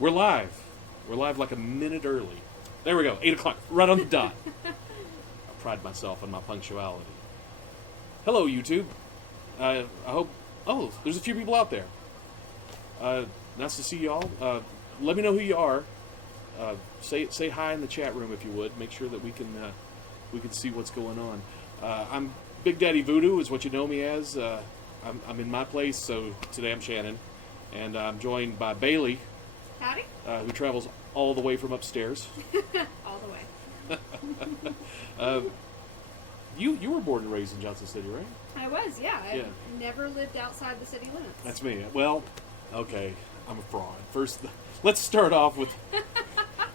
We're live. We're live like a minute early. There we go. 8 o'clock. Right on the dot. I pride myself on my punctuality. Hello, YouTube. I hope... Oh, there's a few people out there. Nice to see y'all. Let me know who you are. Say hi in the chat room if you would. Make sure that we can see what's going on. I'm Big Daddy Voodoo is what you know me as. I'm in my place, so today I'm Shannon. And I'm joined by Bailey. Howdy. Who travels all the way from upstairs. All the way. You were born and raised in Johnson City, right? I was, yeah. I never lived outside the city limits. That's me. Well, okay, I'm a fraud. First, let's start off with...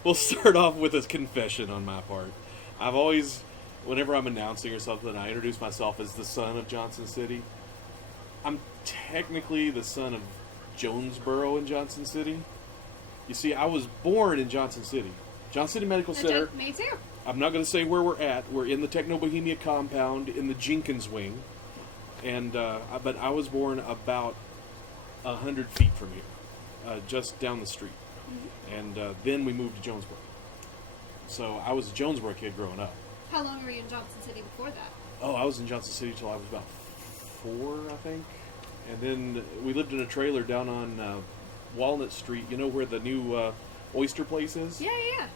We'll start off with a confession on my part. I've always, whenever I'm announcing or something, I introduce myself as the son of Johnson City. I'm technically the son of Jonesboro in Johnson City. You see, I was born in Johnson City. Johnson City Medical Center. Me too. I'm not going to say where we're at. We're in the Techno-Bohemia compound in the Jenkins wing. And but I was born about 100 feet from here, just down the street. Mm-hmm. And then we moved to Jonesboro. So I was a Jonesboro kid growing up. How long were you in Johnson City before that? Oh, I was in Johnson City till I was about 4, I think. And then we lived in a trailer down on Walnut Street. You know where the new oyster place is? Yeah.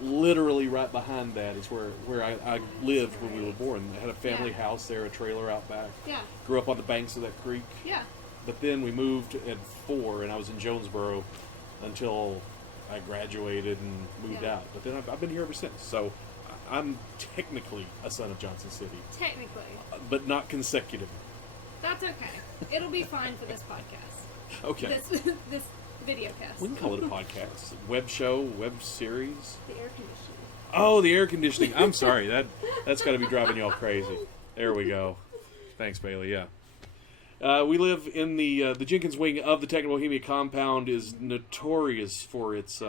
Literally right behind that is where I lived when we were born. I had a family house there, a trailer out back. Yeah. Grew up on the banks of that creek. Yeah. But then we moved at 4, and I was in Jonesboro until I graduated and moved out. But then I've been here ever since. So I'm technically a son of Johnson City. Technically. But not consecutive. That's okay. It'll be fine for this podcast. Okay. This video cast. We can call it a podcast. Web show, web series. The air conditioning. Oh, the air conditioning. I'm sorry. That's got to be driving y'all crazy. There we go. Thanks, Bailey. Yeah. We live in the Jenkins wing of the Techno-Bohemia compound. Is notorious for its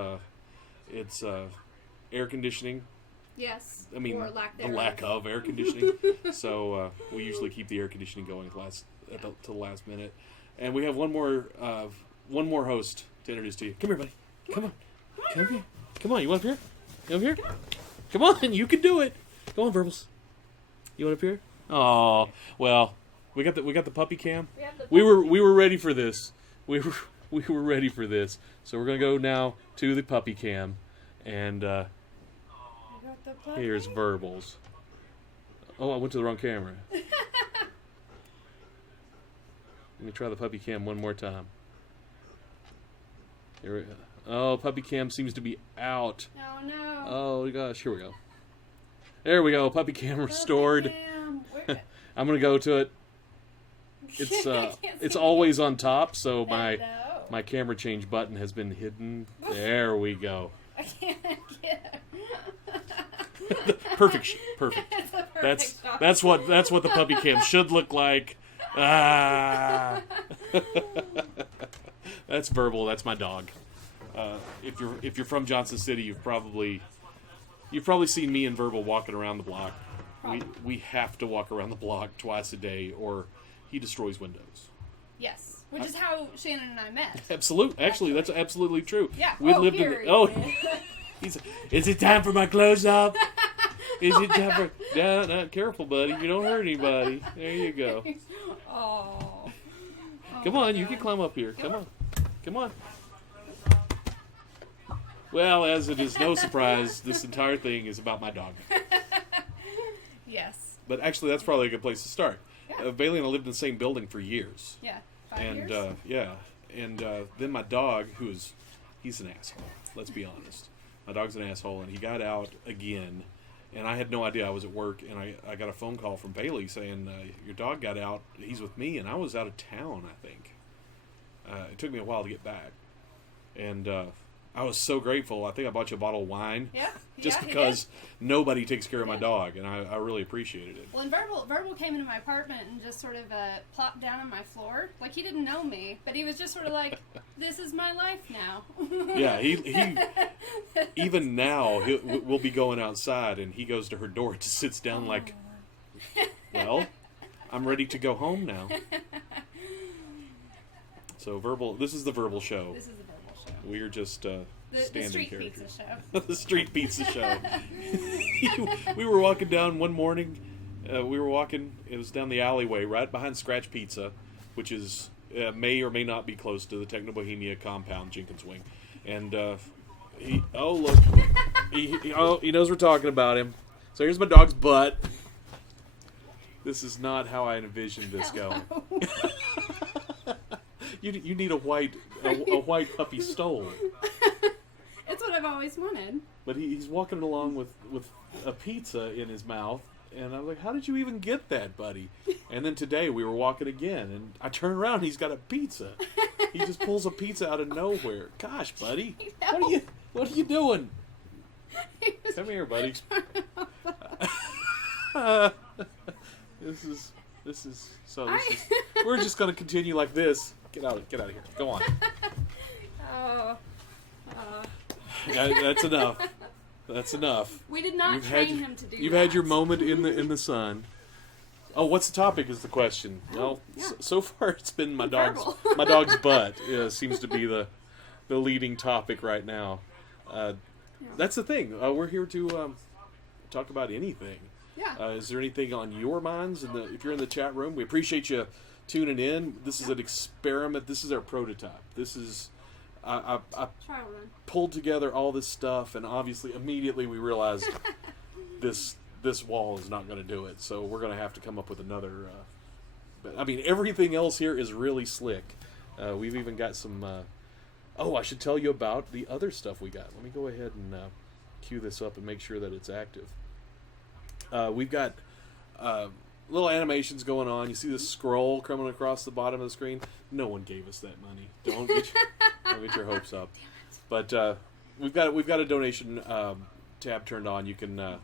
air conditioning. Yes. I mean, or lack the lack of air conditioning. So we usually keep the air conditioning going till the last minute. And we have one more host to introduce to you. Come here, buddy. Come on. Come here. Come on. You want up here? You up here? Come on. You can do it. Go on, Verbals. You want up here? Oh, well, we got the puppy cam. We were ready for this. We were ready for this. So we're gonna go now to the puppy cam, and here's Verbals. Oh, I went to the wrong camera. Let me try the puppy cam one more time. Here we go. Oh, puppy cam seems to be out. Oh, no. Oh, gosh. Here we go. There we go. Puppy cam restored. I'm going to go to it. It's always on top, so my camera change button has been hidden. There we go. I can't get it. Perfect. That's what the puppy cam should look like. Ah. That's Verbal. That's my dog. If you're from Johnson City, you've probably seen me and Verbal walking around the block. We have to walk around the block twice a day, or he destroys windows. Yes, which is how Shannon and I met. Absolutely. Actually, that's absolutely true. Yeah. We lived is it time for my close up? Is it time for... No, careful, buddy. You don't hurt anybody. There you go. Oh. Come on, you can climb up here. Come on. Well, as it is no surprise, this entire thing is about my dog. Yes. But actually, that's probably a good place to start. Yeah. Bailey and I lived in the same building for years. Yeah, 5 years. And then my dog, he's an asshole. Let's be honest. My dog's an asshole, and he got out again. And I had no idea I was at work, and I got a phone call from Bailey saying, your dog got out. He's with me, and I was out of town, I think. It took me a while to get back. And I was so grateful. I think I bought you a bottle of wine. Yeah. Just because nobody takes care of my dog, and I really appreciated it. Well, and Verbal came into my apartment and just sort of plopped down on my floor. Like, he didn't know me, but he was just sort of like, this is my life now. Yeah, he even now, we'll be going outside, and he goes to her door and just sits down like, well, I'm ready to go home now. So Verbal, this is the Verbal show. This is the Verbal show. We are just The standing street characters. pizza show. The street pizza show. We were walking down one morning. We were walking. It was down the alleyway right behind Scratch Pizza, which is may or may not be close to the Techno Bohemia compound, Jenkins Wing. And look, he knows we're talking about him. So here's my dog's butt. This is not how I envisioned this going. You need a white puppy stole. It's what I've always wanted. But he's walking along with a pizza in his mouth, and I'm like, how did you even get that, buddy? And then today we were walking again, and I turn around and he's got a pizza. He just pulls a pizza out of nowhere. Gosh, buddy. What are you doing? Come here, buddy. We're just gonna continue like this. Get out of here. Go on. That's enough. That's enough. We did not train him to do that. You've had your moment in the sun. Oh, what's the topic is the question. Well, so far it's been my dog's butt. Seems to be the leading topic right now. That's the thing. We're here to talk about anything. Yeah. Is there anything on your minds? If you're in the chat room, we appreciate you tuning in. This is an experiment. This is our prototype. This is I Trial run. pulled together all this stuff, and obviously immediately we realized this wall is not going to do it. So we're going to have to come up with another. I mean, everything else here is really slick. We've even got some. I should tell you about the other stuff we got. Let me go ahead and cue this up and make sure that it's active. We've got little animations going on. You see the scroll coming across the bottom of the screen? No one gave us that money. Don't get your hopes up. But we've got a donation tab turned on. You can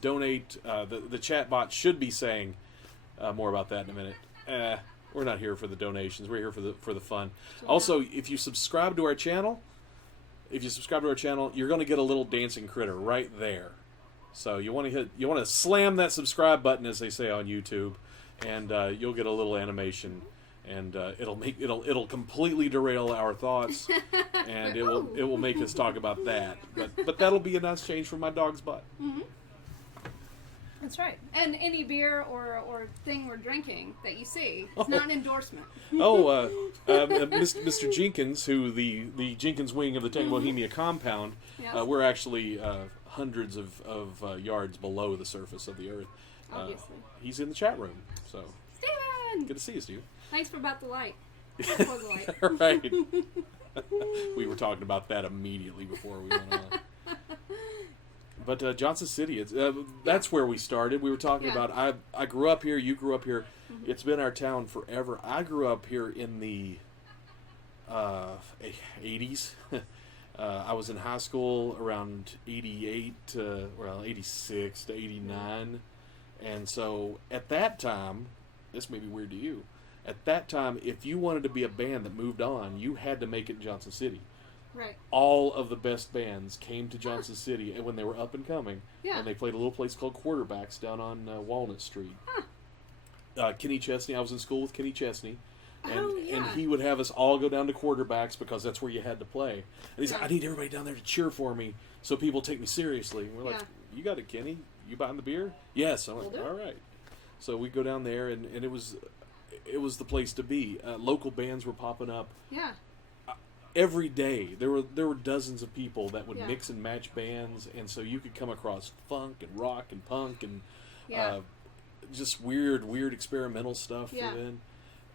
donate. The chat bot should be saying more about that in a minute. We're not here for the donations. We're here for the fun. Also, if you subscribe to our channel, you're going to get a little dancing critter right there. So you want to slam that subscribe button, as they say on YouTube, and you'll get a little animation, and it'll completely derail our thoughts, and it will make us talk about that. But that'll be a nice change for my dog's butt. Mm-hmm. That's right. And any beer or thing we're drinking that you see, it's not an endorsement. Mr. Jenkins, who the Jenkins wing of the Techno Bohemia compound, we're actually hundreds of yards below the surface of the earth. Obviously. He's in the chat room, so Steven! good to see you, Steve. Thanks for about the light. For the light. Right. We were talking about that immediately before we went on. But Johnson City, that's where we started. We were talking about, I grew up here, you grew up here. Mm-hmm. It's been our town forever. I grew up here in the 80s. I was in high school around 86 to 89. And so at that time, this may be weird to you, at that time, if you wanted to be a band that moved on, you had to make it in Johnson City. Right. All of the best bands came to Johnson City when they were up and coming, and they played a little place called Quarterbacks down on Walnut Street. Kenny Chesney, I was in school with Kenny Chesney, and he would have us all go down to Quarterbacks because that's where you had to play. And he's like, I need everybody down there to cheer for me so people take me seriously. And we're like, you got it, Kenny. You buying the beer? Yes. I'm like, all right. So we go down there, and it was the place to be. Local bands were popping up. Yeah. Every day there were dozens of people that would mix and match bands, and so you could come across funk and rock and punk and just weird experimental stuff for then.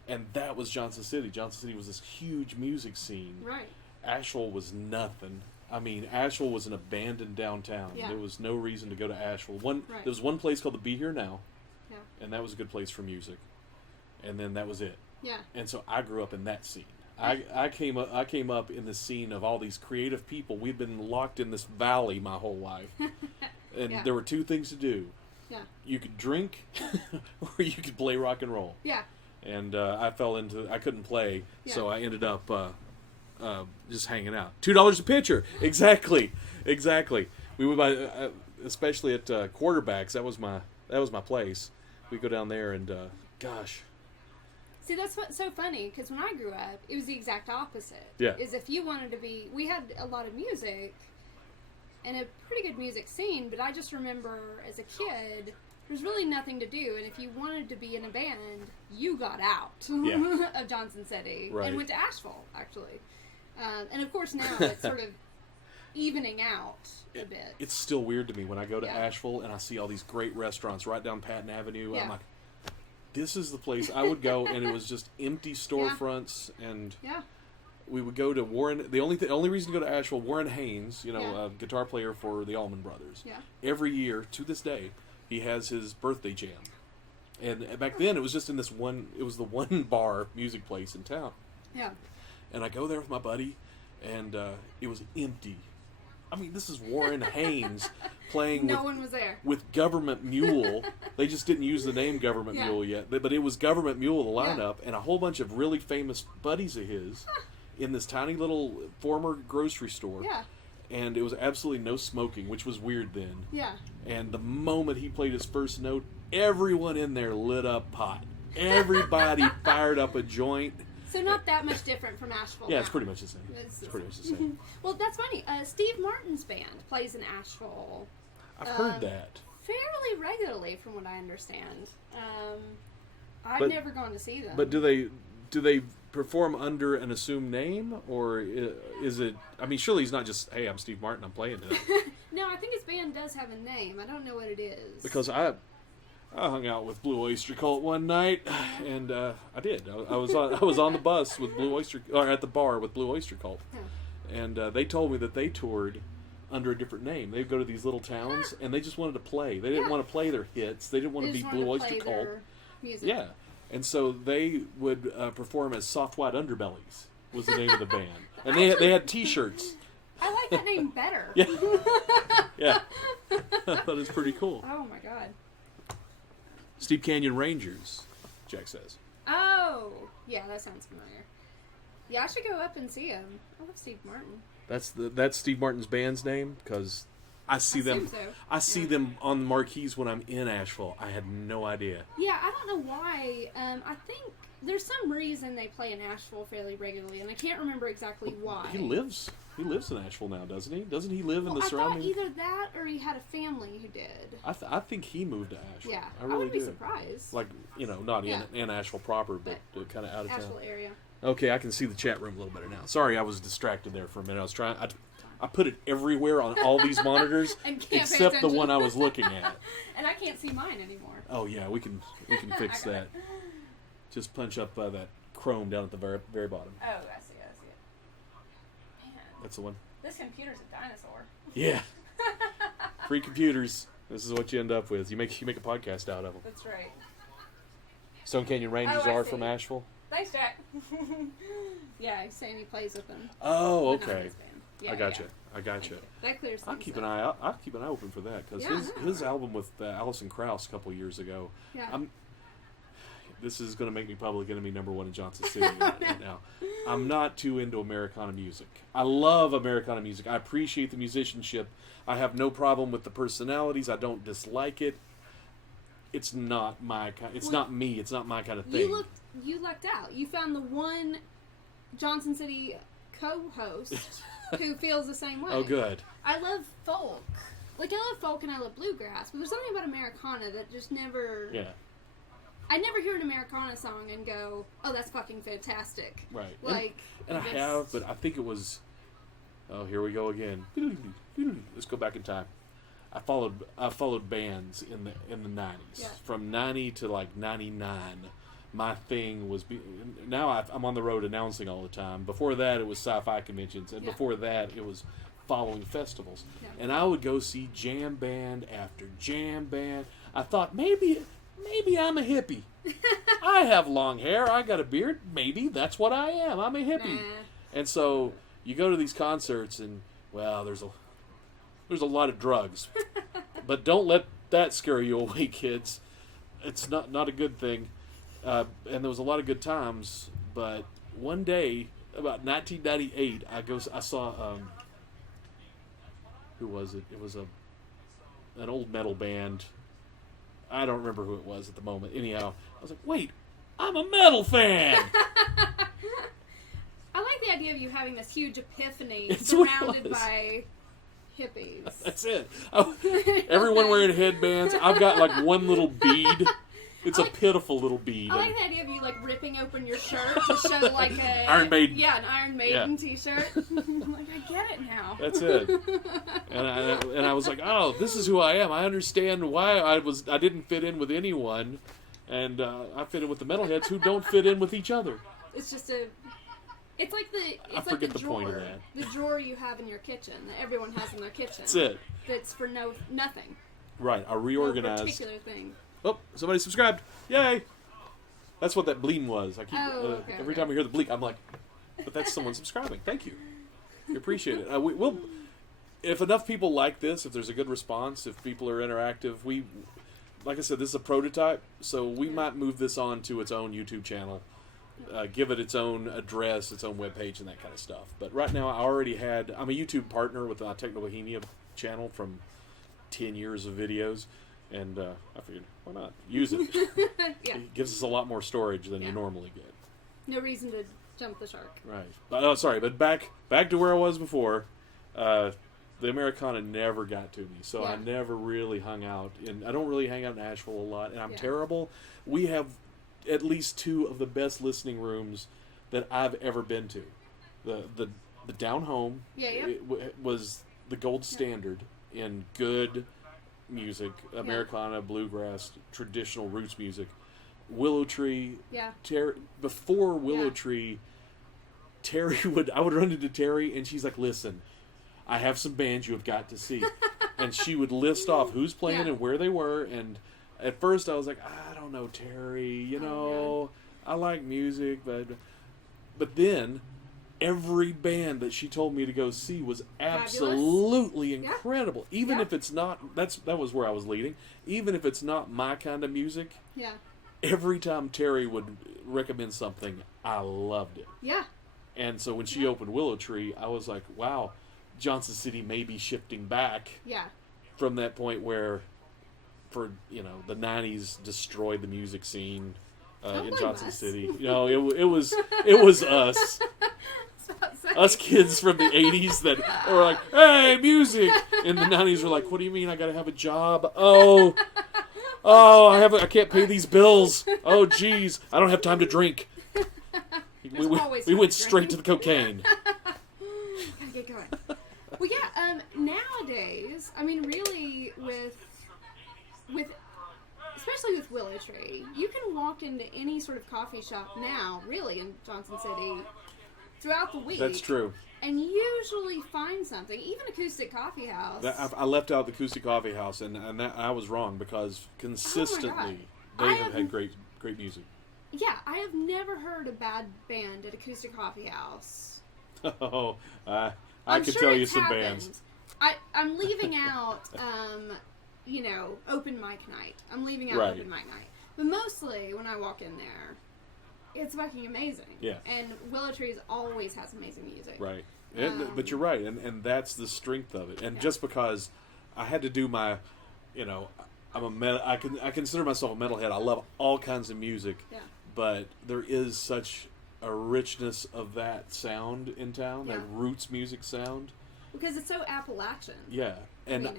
And that was Johnson City. Johnson City was this huge music scene. Right. Asheville was nothing. I mean, Asheville was an abandoned downtown. Yeah. There was no reason to go to Asheville. There was one place called the Be Here Now, and that was a good place for music. And then that was it. Yeah. And so I grew up in that scene. I came up in the scene of all these creative people. We've been locked in this valley my whole life, and there were two things to do. Yeah, you could drink, or you could play rock and roll. Yeah, and I couldn't play, so I ended up just hanging out. $2 a pitcher, exactly. We would buy, especially at Quarterbacks. That was my place. We go down there and gosh. See, that's what's so funny, because when I grew up, it was the exact opposite. Yeah. Is if you wanted to be... We had a lot of music, and a pretty good music scene, but I just remember, as a kid, there's really nothing to do, and if you wanted to be in a band, you got out of Johnson City, and went to Asheville, actually. And of course now it's sort of evening out a bit. It's still weird to me when I go to Asheville and I see all these great restaurants right down Patton Avenue. I'm like, this is the place I would go, and it was just empty storefronts, and we would go to Warren. The only reason to go to Asheville, Warren Haynes, a guitar player for the Allman Brothers. Yeah. Every year, to this day, he has his birthday jam. And back then, it was just in this one. It was the one bar music place in town. Yeah. And I go there with my buddy, and it was empty. I mean, this is Warren Haynes playing no one was there. With Government Mule. They just didn't use the name Government Mule yet. But it was Government Mule, the lineup, and a whole bunch of really famous buddies of his in this tiny little former grocery store. Yeah. And it was absolutely no smoking, which was weird then. Yeah. And the moment he played his first note, everyone in there lit up pot. Everybody fired up a joint. So not that much different from Asheville. Yeah, it's pretty much the same. It's pretty much the same. Well, that's funny. Steve Martin's band plays in Asheville. I've heard that. Fairly regularly, from what I understand. I've never gone to see them. But do they perform under an assumed name, or is it? I mean, surely he's not just, hey, I'm Steve Martin, I'm playing today. No, I think his band does have a name. I don't know what it is. Because I hung out with Blue Oyster Cult one night, and I did. I was on the bus with Blue Oyster, or at the bar with Blue Oyster Cult, and they told me that they toured under a different name. They'd go to these little towns, and they just wanted to play. They didn't want to play their hits. They didn't want to be Blue Oyster Cult. Music. Yeah, and so they would perform as Soft White Underbellies was the name of the band, and they had T-shirts. I like that name better. Yeah, yeah, I thought it was pretty cool. Oh my god. Steep Canyon Rangers, Jack says. Oh, yeah, that sounds familiar. Yeah, I should go up and see him. I love Steve Martin. That's Steve Martin's band's name, because I see them. So. I see them on the marquees when I'm in Asheville. I had no idea. Yeah, I don't know why. I think there's some reason they play in Asheville fairly regularly, and I can't remember exactly why. He lives in Asheville now, doesn't he? Doesn't he live in the surrounding? I thought either that or he had a family who did. I think he moved to Asheville. Yeah, I really wouldn't be surprised. Like, not in Asheville proper, but kind of out of Asheville town. area. Okay, I can see the chat room a little better now. Sorry, I was distracted there for a minute. I was trying. I put it everywhere on all these monitors except the one I was looking at. And I can't see mine anymore. Oh yeah, we can fix that. Just punch up that Chrome down at the very bottom. Oh, I see it. Man, that's the one. This computer's a dinosaur. Yeah. Free computers. This is what you end up with. You make a podcast out of them. That's right. Stone Canyon Rangers are from Asheville. Thanks, Jack. Yeah, Sammy plays with them. Oh, okay. Yeah, I gotcha. That clears things I'll keep an eye out. I'll keep an eye open for that, because his album with Alison Krauss a couple years ago. Yeah. This is going to make me probably going to be number one in Johnson City right now. I'm not too into Americana music. I love Americana music. I appreciate the musicianship. I have no problem with the personalities. I don't dislike it. It's not my kind. It's not me. It's not my kind of thing. You lucked out. You found the one Johnson City co-host who feels the same way. Oh, good. I love folk. Like, I love folk and I love bluegrass, but there's something about Americana that just never... Yeah. I never hear an Americana song and go, oh, that's fucking fantastic. Right. Like... And I have, but I think it was... Oh, here we go again. Let's go back in time. I followed bands in the 90s. Yeah. From 90 to like 99. My thing was... Now I'm on the road announcing all the time. Before that, it was sci-fi conventions. And before that, it was following festivals. Yeah. And I would go see jam band after jam band. I thought, maybe I'm a hippie. I have long hair. I got a beard. Maybe that's what I am. I'm a hippie. Nah. And so you go to these concerts and, well, there's a lot of drugs. But don't let that scare you away, kids. It's not a good thing. And there was a lot of good times. But one day, about 1998, I saw, who was it? It was an old metal band. I don't remember who it was at the moment. Anyhow, I was like, wait, I'm a metal fan. I like the idea of you having this huge epiphany It's what it surrounded was. by hippies. That's it. Oh, everyone wearing headbands. I've got like one little bead. It's a pitiful little bead. I like the idea of you like ripping open your shirt to show like a Iron Maiden. Yeah, an Iron Maiden t-shirt. I'm like, I get it now. That's it. And I was like, oh, this is who I am. I understand why I didn't fit in with anyone, and I fit in with the metalheads who don't fit in with each other. It's just a. It's like the. It's I like forget the the drawer. point of that. The drawer you have in your kitchen that everyone has in their kitchen. That's it. That's for nothing. Right. I No reorganized. particular thing. Oh, somebody subscribed. Yay! That's what that bleem was. I keep every time I hear the bleep, I'm like, but that's someone subscribing. Thank you. We appreciate it. We'll, if enough people like this, if there's a good response, if people are interactive, like I said, this is a prototype, so we might move this on to its own YouTube channel, give it its own address, its own webpage, and that kind of stuff. But right now, I'm a YouTube partner with my Techno Bohemia channel from 10 years of videos. And I figured, why not? Use it. Yeah. It gives us a lot more storage than you normally get. No reason to jump the shark. Right. Sorry, but back to where I was before. The Americana never got to me, so I never really hung out. And I don't really hang out in Asheville a lot, and I'm terrible. We have at least 2 of the best listening rooms that I've ever been to. The Down Home was the gold standard in good music, Americana, bluegrass, traditional roots music. Willow Tree, before Willow Tree, I would run into Terry, and she's like, listen, I have some bands you have got to see. And she would list off who's playing and where they were, and at first I was like, I don't know, Terry, I like music, but then every band that she told me to go see was absolutely incredible. Even if it's not, that was where I was leading. Even if it's not my kind of music, every time Terry would recommend something, I loved it. Yeah. And so when she opened Willow Tree, I was like, wow, Johnson City may be shifting back from that point where, the 90s destroyed the music scene in Johnson City. It was us. Us kids from the 80s that were like, hey, music! In the 90s were like, what do you mean I gotta have a job? Oh, I can't pay these bills. Oh, geez, I don't have time to drink. We went straight to the cocaine. Gotta get going. Well, yeah, nowadays, I mean, really, with especially with Willow Tree, you can walk into any sort of coffee shop now, really, in Johnson City, throughout the week. That's true. And usually find something, even Acoustic Coffee House. I left out the Acoustic Coffee House, and I was wrong, because consistently they have had great music. Yeah, I have never heard a bad band at Acoustic Coffee House. Oh, I could tell you some bands. I'm leaving out, open mic night. I'm leaving out open mic night. But mostly, when I walk in there, it's fucking amazing. Yeah. And Willow Trees always has amazing music. Right. But you're right, and that's the strength of it. And just because I had to do my, I consider myself a metalhead. I love all kinds of music. Yeah. But there is such a richness of that sound in town, that roots music sound. Because it's so Appalachian. Yeah. And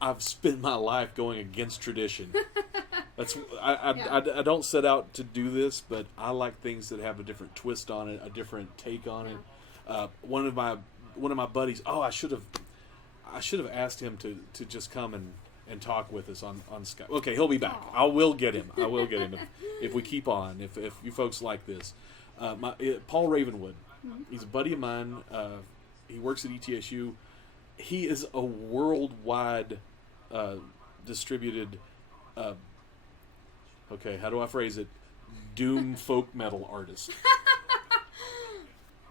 I've spent my life going against tradition. I don't set out to do this, but I like things that have a different twist on it, a different take on it. One of my buddies. Oh, I should have asked him to just come and talk with us on Skype. Okay, he'll be back. I will get him if we keep on. If you folks like this, Paul Ravenwood. Mm-hmm. He's a buddy of mine. He works at ETSU. He is a worldwide distributed. Okay, how do I phrase it? Doom folk metal artist.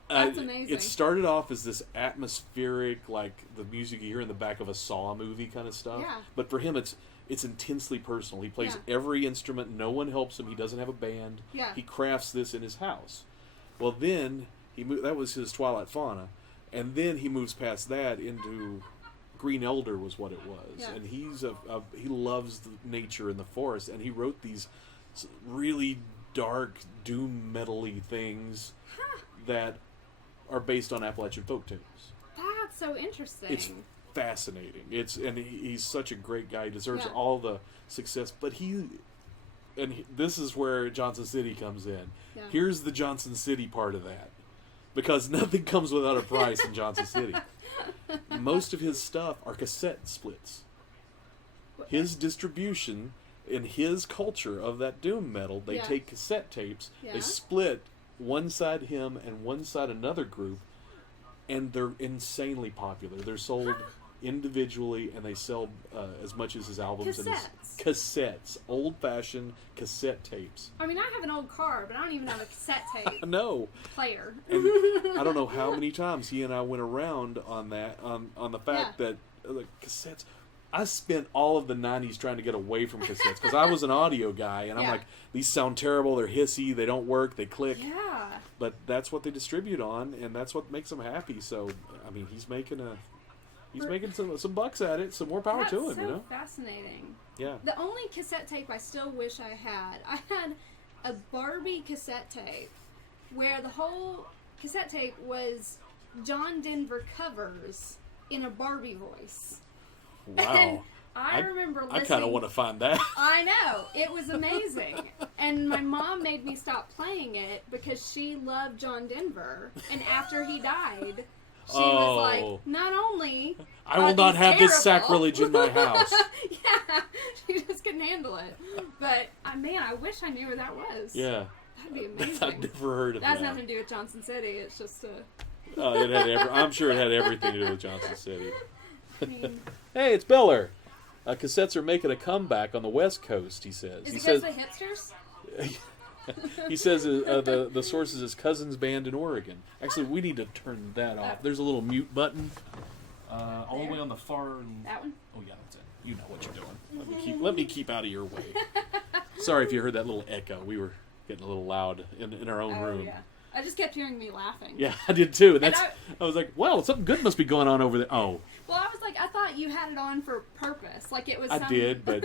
That's amazing. It started off as this atmospheric, like the music you hear in the back of a Saw movie kind of stuff. Yeah. But for him, it's intensely personal. He plays every instrument. No one helps him. He doesn't have a band. Yeah. He crafts this in his house. Well, then that was his Twilight Fauna, and then he moves past that into Green Elder was what it was, and he loves the nature and the forest, and he wrote these really dark doom metal-y things that are based on Appalachian folk tunes. That's so interesting. It's fascinating. He's such a great guy. He deserves Yeah. all the success. But this is where Johnson City comes in. Yeah. Here's the Johnson City part of that, because nothing comes without a price in Johnson City. Most of his stuff are cassette splits. His distribution in his culture of that doom metal, they Yeah. take cassette tapes, Yeah. they split one side him and one side another group, and they're insanely popular. They're sold individually, and they sell as much as his albums and his cassettes, old-fashioned cassette tapes. I mean, I have an old car, but I don't even have a cassette tape No, player. and I don't know how many times he and I went around on that on the fact that the cassettes. I spent all of the 90s trying to get away from cassettes because I was an audio guy, and I'm Yeah. like, these sound terrible, they're hissy, they don't work, they click. Yeah. But that's what they distribute on, and that's what makes them happy. So, I mean, he's making some bucks at it. So more power That's to him, so you know. fascinating. Yeah. The only cassette tape I still wish I had a Barbie cassette tape where the whole cassette tape was John Denver covers in a Barbie voice. Wow. And I remember listening. I kind of want to find that. I know. It was amazing. And my mom made me stop playing it because she loved John Denver. And after he died, she was like, not only I will not have this sacrilege in my house. Yeah, she just couldn't handle it. But, man, I wish I knew where that was. Yeah. That'd be amazing. I've never heard of That has that. nothing to do with Johnson City. It's just I'm sure it had everything to do with Johnson City. I mean, Hey, it's Biller. Cassettes are making a comeback on the West Coast, he says. is He it says because the hipsters? he says the source is his cousin's band in Oregon. Actually, we need to turn that off. There's a little mute button all the way on the far. That one? Oh yeah, that's it. You know what you're doing. Let me keep out of your way. Sorry if you heard that little echo. We were getting a little loud in our own room. Yeah. I just kept hearing me laughing. Yeah, I did too. And And I was like, well, something good must be going on over there. Oh, Well, I was like, I thought you had it on for purpose. Like it was I did, but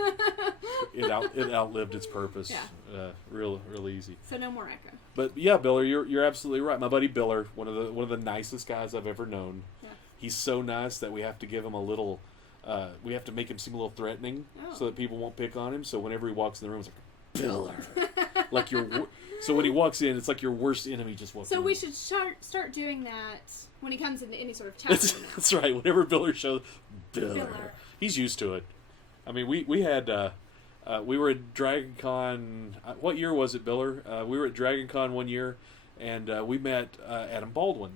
it outlived its purpose. Yeah. Real easy. So no more echo. But yeah, Biller, you're absolutely right. My buddy Biller, one of the nicest guys I've ever known. Yeah. He's so nice that we have to give him a little. We have to make him seem a little threatening, so that people won't pick on him. So whenever he walks in the room, it's like Biller, like your. So when he walks in, it's like your worst enemy just walks in. So we should start doing that when he comes into any sort of chat room now. That's right. Whenever Biller shows, Biller. Biller. He's used to it. I mean, we had we were at Dragon Con. What year was it, Biller? We were at Dragon Con one year, and we met Adam Baldwin,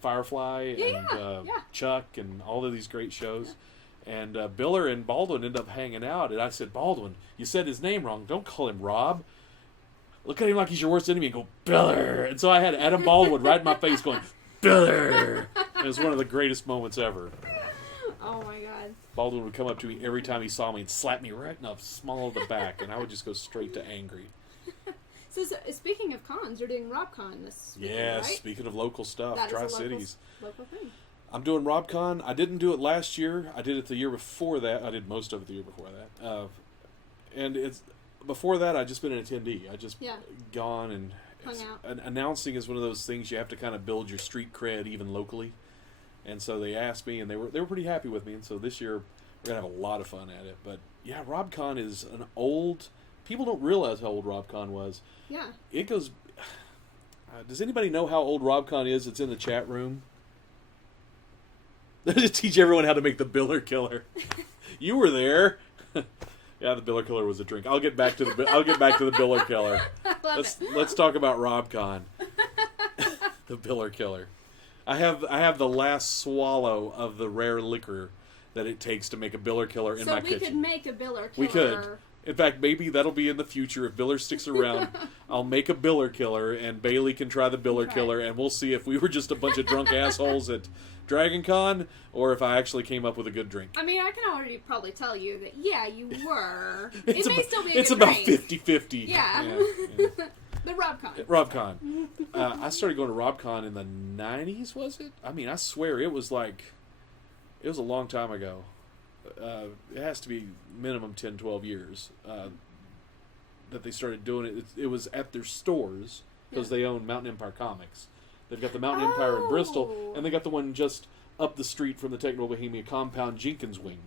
Firefly, and Chuck, and all of these great shows. And Biller and Baldwin ended up hanging out, and I said, Baldwin, you said his name wrong. Don't call him Rob. Look at him like he's your worst enemy and go, Biller. And so I had Adam Baldwin right in my face going, Biller. It was one of the greatest moments ever. Oh my god. Baldwin would come up to me every time he saw me and slap me right in the small of the back, and I would just go straight to angry. So speaking of cons, you're doing RobCon this weekend, Yes, right? speaking of local stuff, That is a Tri-Cities. local thing. I'm doing RobCon. I didn't do it last year. I did it the year before that. I did most of it the year before that. And it's before that, I've just been an attendee. I just gone and hung out. Announcing is one of those things you have to kind of build your street cred even locally. And so they asked me, and they were pretty happy with me. And so this year we're gonna have a lot of fun at it. But yeah, RobCon is an old. People don't realize how old RobCon was. Yeah. It goes. Does anybody know how old RobCon is? It's in the chat room. To teach everyone how to make the Biller Killer. You were there. Yeah, the Biller Killer was a drink. I'll get back to the Biller Killer. Let's talk about RobCon. The Biller Killer. I have the last swallow of the rare liquor that it takes to make a Biller Killer in my kitchen. So we could make a Biller Killer. We could. In fact, maybe that'll be in the future. If Biller sticks around, I'll make a Biller Killer, and Bailey can try the Biller Killer, and we'll see if we were just a bunch of drunk assholes at Dragon Con, or if I actually came up with a good drink. I mean, I can already probably tell you that, yeah, you were. It may still be a It's good about drink. 50-50. Yeah. But RobCon. RobCon. I started going to RobCon in the 90s, was it? I mean, I swear it was a long time ago. It has to be minimum 10, 12 years. that they started doing it. It was at their stores because they own Mountain Empire Comics. They've got the Mountain Empire in Bristol, and they got the one just up the street from the Techno Bohemia compound, Jenkins Wing.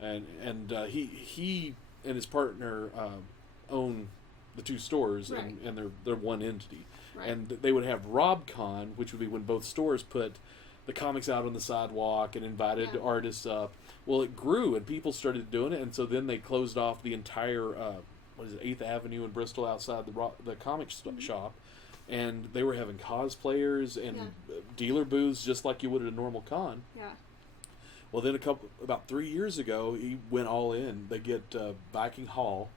And he and his partner own the two stores, and they're one entity. Right. And they would have RobCon, which would be when both stores put the comics out on the sidewalk and invited artists up. Well, it grew, and people started doing it, and so then they closed off the entire 8th Avenue in Bristol outside the comic shop, and they were having cosplayers and dealer booths just like you would at a normal con. Yeah. Well, then about 3 years ago, he went all in. They get Viking Hall,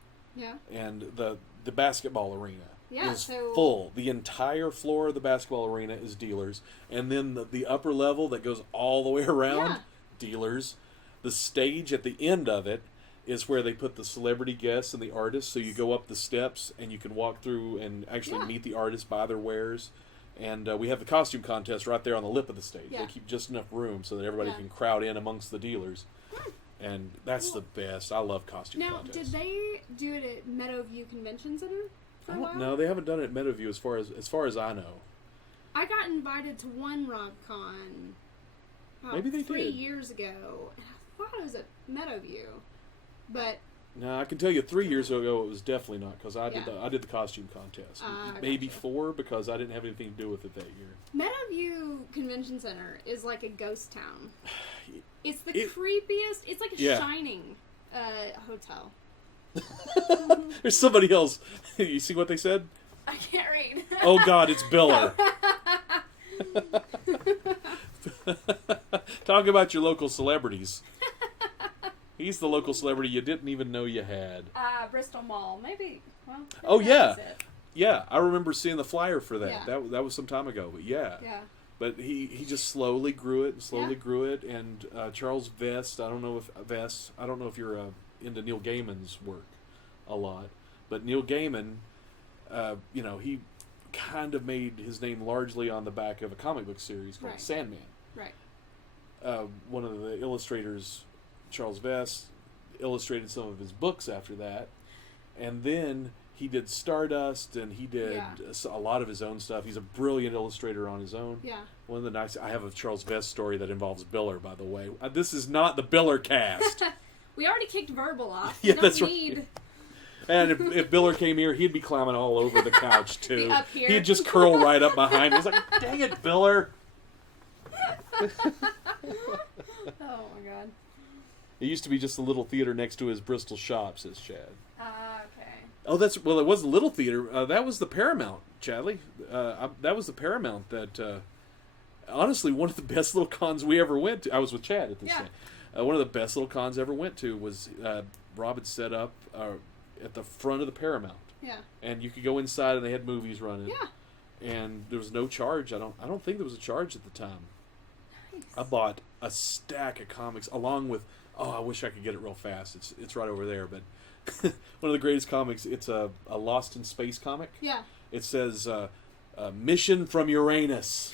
and the basketball arena is full. The entire floor of the basketball arena is dealers, and then the upper level that goes all the way around, dealers. The stage at the end of it is where they put the celebrity guests and the artists, so you go up the steps and you can walk through and actually meet the artists, buy their wares. And we have the costume contest right there on the lip of the stage. They keep just enough room so that everybody can crowd in amongst the dealers. And that's the best. I love costume contests. Now, did they do it at Meadowview Convention Center for a while? No, they haven't done it at Meadowview as far as I know. I got invited to one RobCon Maybe they 3 did. years ago. And I thought it was at Meadowview. But... No, I can tell you 3 years ago it was definitely not, because I did the costume contest. Maybe 4, because I didn't have anything to do with it that year. Meadowview Convention Center is like a ghost town. It's the creepiest. It's like a Shining hotel. There's somebody else. You see what they said? I can't read. Oh God, it's Biller. Talk about your local celebrities. He's the local celebrity you didn't even know you had. Bristol Mall. Maybe. Well, oh, yeah. Yeah, I remember seeing the flyer for that. Yeah. That was some time ago, but yeah. But he just slowly grew it, and Charles Vest, I don't know if you're into Neil Gaiman's work a lot, but Neil Gaiman, he kind of made his name largely on the back of a comic book series called Sandman. Right. One of the illustrators, Charles Vest, illustrated some of his books after that, and then he did Stardust, and he did a lot of his own stuff. He's a brilliant illustrator on his own. Yeah. One of the I have a Charles Vest story that involves Biller, by the way. This is not the Biller cast. We already kicked Verbal off. Yeah, that's right. And if Biller came here, he'd be climbing all over the couch, too. Up here. He'd just curl right up behind us. Like, dang it, Biller. Oh, my God. It used to be just a little theater next to his Bristol shop, says Chad. Okay. Oh, it was a little theater. That was the Paramount, Chadley. That was the Paramount that, honestly, one of the best little cons we ever went to. I was with Chad at this thing. One of the best little cons I ever went to was Rob had set up at the front of the Paramount. Yeah. And you could go inside, and they had movies running. Yeah. And there was no charge. I don't think there was a charge at the time. Nice. I bought a stack of comics along with. Oh, I wish I could get it real fast. It's right over there. But one of the greatest comics. It's a Lost in Space comic. Yeah. It says "Mission from Uranus."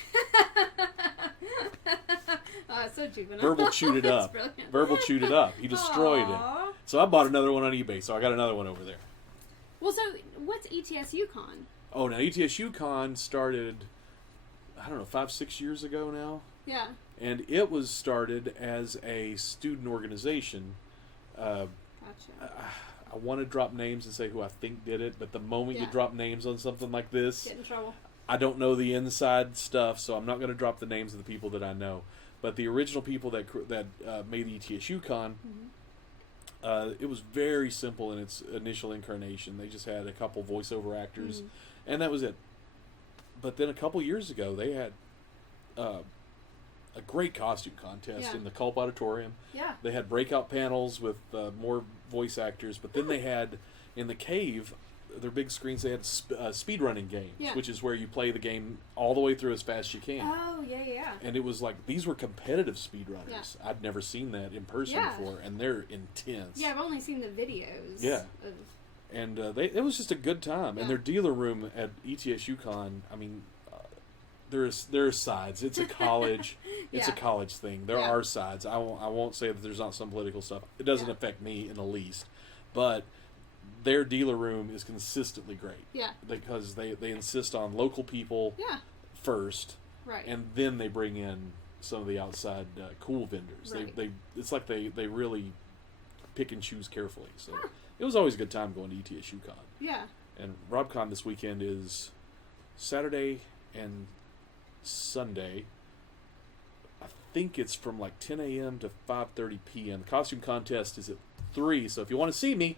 So juvenile. Verbal chewed it up. Verbal chewed it up. He destroyed it. So I bought another one on eBay. So I got another one over there. Well, so what's ETSUCon? Oh, now ETSUCon started, I don't know, 5-6 years ago now. Yeah. And it was started as a student organization. Gotcha. I want to drop names and say who I think did it, but the moment you drop names on something like this, get in trouble. I don't know the inside stuff, so I'm not going to drop the names of the people that I know. But the original people that made ETSUCon, it was very simple in its initial incarnation. They just had a couple voiceover actors, and that was it. But then a couple years ago, they had a great costume contest in the Culp Auditorium. Yeah. They had breakout panels with more voice actors, but then they had, in the cave, their big screens, they had speedrunning games, which is where you play the game all the way through as fast as you can. Oh, yeah. And it was like, these were competitive speedrunners. Yeah. I'd never seen that in person before, and they're intense. Yeah, I've only seen the videos. Yeah. And it was just a good time. Yeah. And their dealer room at ETSUCon, I mean, there are sides. It's a college. It's a college thing. There are sides. I won't say that there's not some political stuff. It doesn't affect me in the least. But their dealer room is consistently great. Yeah. Because they insist on local people first. Right. And then they bring in some of the outside cool vendors. Right. It's like they really pick and choose carefully. So it was always a good time going to ETSUCon. Yeah. And RobCon this weekend is Saturday and Sunday. I think it's from like 10 a.m. to 5:30 p.m. The costume contest is at 3, so if you want to see me,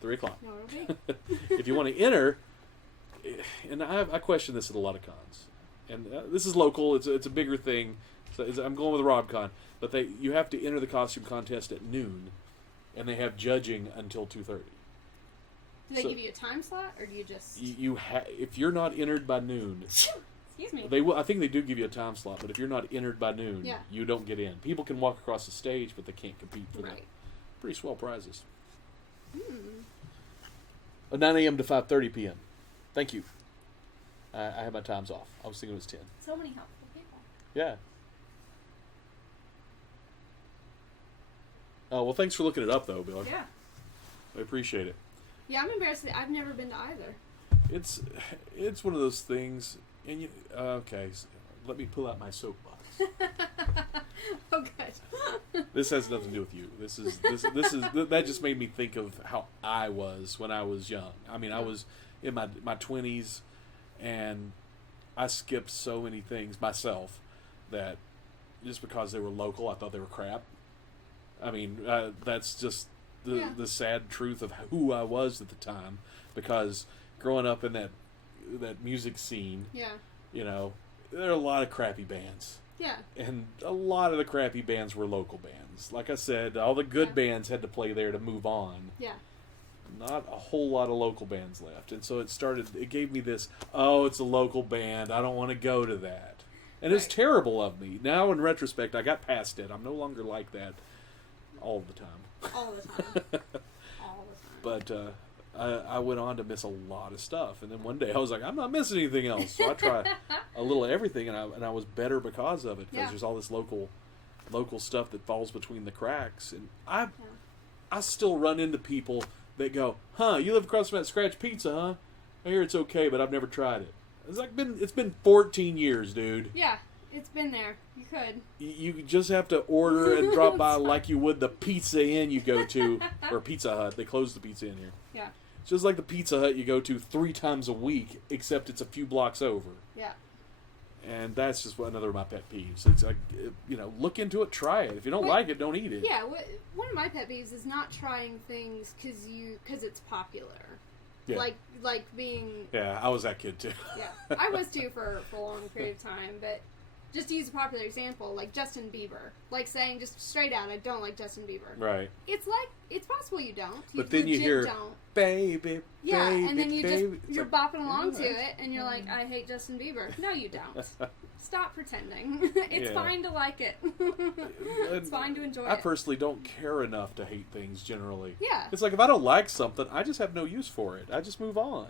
3 o'clock. No, it'll be. If you want to enter, and I question this at a lot of cons, and this is local, it's a bigger thing, so I'm going with RobCon, but you have to enter the costume contest at noon, and they have judging until 2:30. Do they give you a time slot, or do you just... if you're not entered by noon... Excuse me. They will. I think they do give you a time slot, but if you're not entered by noon, you don't get in. People can walk across the stage, but they can't compete for the pretty swell prizes. 9 a.m. to 5:30 p.m. Thank you. I had my times off. I was thinking it was 10. So many helpful people. Yeah. Oh, well, thanks for looking it up, though, Bill. Yeah. I appreciate it. Yeah, I'm embarrassed that I've never been to either. It's one of those things, and okay, so let me pull out my soapbox. Oh, good. This has nothing to do with you. This is that just made me think of how I was when I was young. I mean, I was in my 20s, and I skipped so many things myself that just because they were local, I thought they were crap. I mean, that's just the sad truth of who I was at the time, because growing up in that music scene, you know, there are a lot of crappy bands. Yeah. And a lot of the crappy bands were local bands. Like I said, all the good bands had to play there to move on. Yeah. Not a whole lot of local bands left. And so it gave me this, oh, it's a local band, I don't want to go to that. And it's terrible of me. Now, in retrospect, I got past it. I'm no longer like that all the time. All the time. All the time. But I went on to miss a lot of stuff. And then one day I was like, I'm not missing anything else. So I tried a little of everything, and I was better because of it. Because there's all this local stuff that falls between the cracks. And I still run into people that go, you live across from that Scratch Pizza, huh? I hear it's okay, but I've never tried it. It's been 14 years, dude. Yeah, it's been there. You could. You just have to order and drop by like you would the Pizza Inn you go to, or Pizza Hut. They closed the Pizza Inn here. Yeah. It's just like the Pizza Hut you go to 3 times a week, except it's a few blocks over. Yeah. And that's just another of my pet peeves. It's like, look into it, try it. If you don't like it, don't eat it. Yeah, one of my pet peeves is not trying things because it's popular. Yeah. Like being... Yeah, I was that kid too. Yeah, I was too for a long period of time, but just to use a popular example, like Justin Bieber. Like saying just straight out, I don't like Justin Bieber. Right. It's possible you don't. But then you hear, don't. Baby, yeah, baby, and then you're like, bopping along to it, and you're like, I hate Justin Bieber. No, you don't. Stop pretending. It's fine to like it. It's fine to enjoy it. I personally don't care enough to hate things generally. Yeah. It's like if I don't like something, I just have no use for it. I just move on.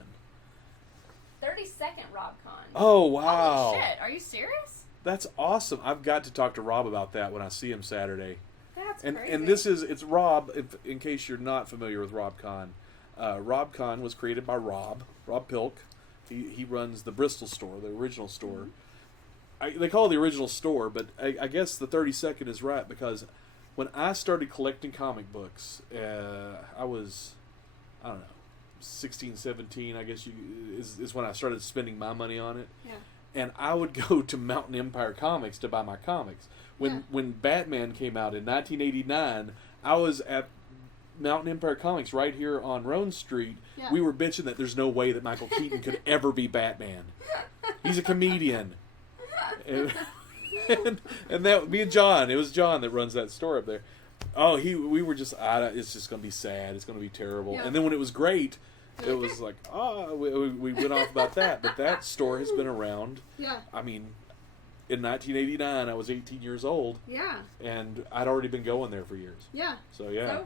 32nd RobCon. Oh, wow. Holy shit, are you serious? That's awesome. I've got to talk to Rob about that when I see him Saturday. That's crazy. And it's Rob, in case you're not familiar with RobCon. RobCon was created by Rob Pilk. He runs the Bristol store, the original store. They call it the original store, but I guess the 32nd is right, because when I started collecting comic books, I was, I don't know, 16, 17, I guess is when I started spending my money on it. Yeah. And I would go to Mountain Empire Comics to buy my comics. When Batman came out in 1989, I was at Mountain Empire Comics right here on Roan Street. Yeah. We were bitching that there's no way that Michael Keaton could ever be Batman. He's a comedian. And that me and John, it was John that runs that store up there. Oh, we were just, it's just going to be sad. It's going to be terrible. Yeah. And then when it was great, it was like, we went off about that. But that store has been around. Yeah. I mean, in 1989, I was 18 years old. Yeah. And I'd already been going there for years. Yeah. So, yeah.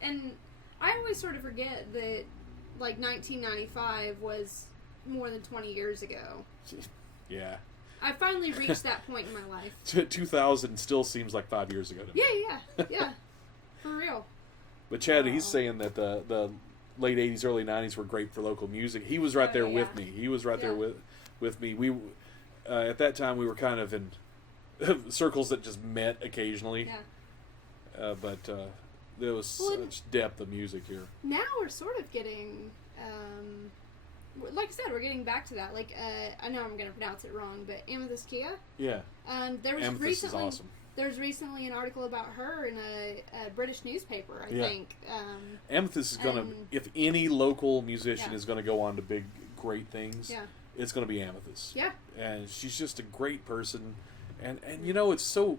And I always sort of forget that, like, 1995 was more than 20 years ago. Yeah. I finally reached that point in my life. 2000 still seems like 5 years ago to me. Yeah. For real. But Chad, he's saying that the late 80s, early 90s were great for local music. He was right there with yeah. me. He was right there Yeah. with me. We at that time we were kind of in circles that just met occasionally. Yeah. But there was such depth of music here. Now we're sort of getting, like I said, we're getting back to that. Like, I know I'm going to pronounce it wrong, but Amethyst Kia. Yeah. There was Amethyst is awesome. There's recently an article about her in a British newspaper, I think. Amethyst is going to, if any local musician is going to go on to big, great things, it's going to be Amethyst. Yeah. And she's just a great person. And you know, it's so,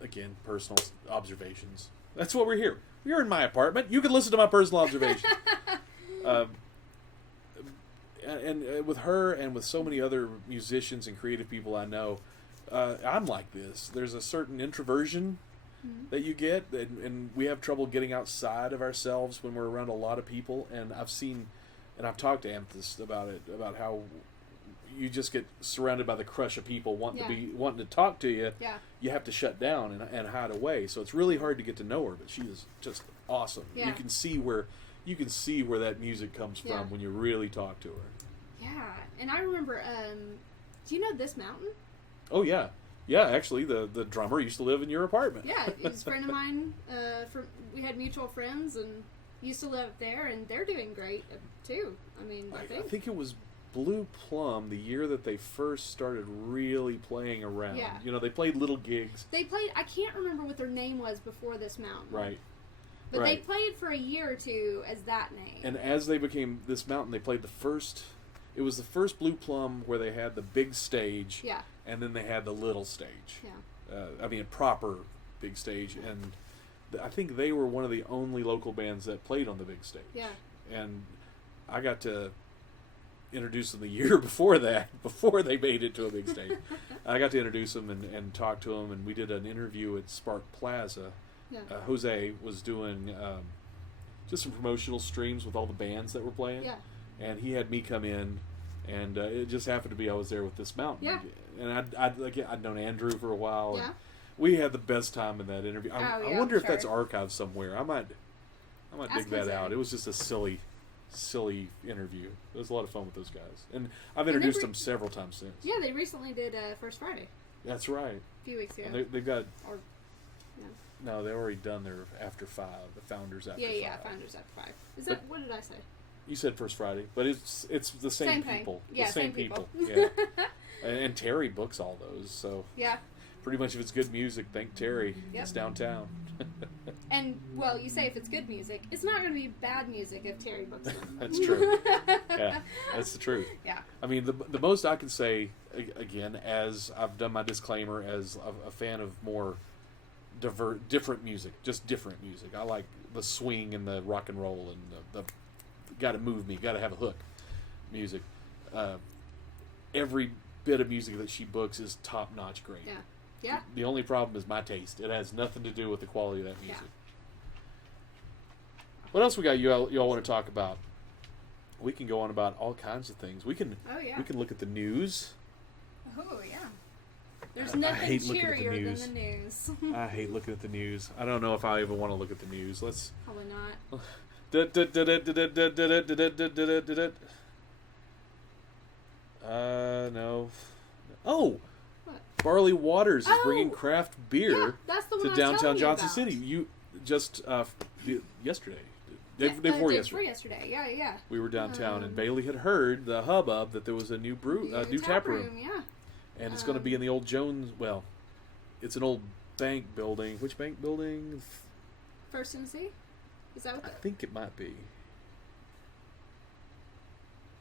again, personal observations. That's what we're here. You're in my apartment. You can listen to my personal observations. And with her and with so many other musicians and creative people I know, I'm like this. There's a certain introversion that you get, and we have trouble getting outside of ourselves when we're around a lot of people. And I've talked to Amethyst about it, about how you just get surrounded by the crush of people wanting to talk to you. Yeah. You have to shut down and hide away. So it's really hard to get to know her, but she is just awesome. Yeah. You can see where that music comes from when you really talk to her. Yeah, and I remember. Do you know This Mountain? Oh yeah, yeah. Actually, the drummer used to live in your apartment. Yeah, he was a friend of mine. We had mutual friends and used to live there, and they're doing great too. I mean, I think it was Blue Plum the year that they first started really playing around. Yeah. You know, they played little gigs. They played. I can't remember what their name was before This Mountain. Right. But they played for a year or two as that name. And as they became This Mountain, they played it was the first Blue Plum where they had the big stage. Yeah. And then they had the little stage. Yeah. I mean, a proper big stage. And I think they were one of the only local bands that played on the big stage. Yeah. And I got to introduce them the year before that, before they made it to a big stage. I got to introduce them and talk to them, and we did an interview at Spark Plaza. Yeah. Jose was doing just some promotional streams with all the bands that were playing. Yeah. And he had me come in, and it just happened to be I was there with This Mountain. Yeah. And I'd known Andrew for a while. Yeah. And we had the best time in that interview. I wonder if that's archived somewhere. I might dig that out. It was just a silly interview. It was a lot of fun with those guys, and I've introduced them several times since. Yeah, they recently did First Friday. That's right. A few weeks ago. And they've got. Yeah. No, they already done their After 5. The Founders After 5. Yeah, Founders After 5. Is that what did I say? You said First Friday, but it's the same people. Yeah, the same people. Yeah. and Terry books all those, so yeah. Pretty much if it's good music, thank Terry. Yep. It's downtown. And, well, you say if it's good music. It's not going to be bad music if Terry books them. That's true. Yeah, that's the truth. Yeah. I mean, the most I can say, again, as I've done my disclaimer, as a fan of more different music, just different music. I like the swing and the rock and roll and the got to move me, got to have a hook music. Every bit of music that she books is top-notch great. Yeah. Yeah. The only problem is my taste. It has nothing to do with the quality of that music. Yeah. What else we got you all want to talk about? We can go on about all kinds of things. We can look at the news. Oh, yeah. There's nothing cheerier than the news. I hate looking at the news. I don't know if I even want to look at the news. Let's... Probably not. No. Oh! What? Barley Waters is bringing craft beer that's the one to I was downtown telling you Johnson about. City. You just yesterday. Day Day before before yesterday. yesterday. Yeah, yeah. We were downtown, and Bailey had heard the hubbub that there was a new tap room. Yeah. And it's going to be in the old Jones. Well, it's an old bank building. Which bank building? First Tennessee? Is that what I think it might be.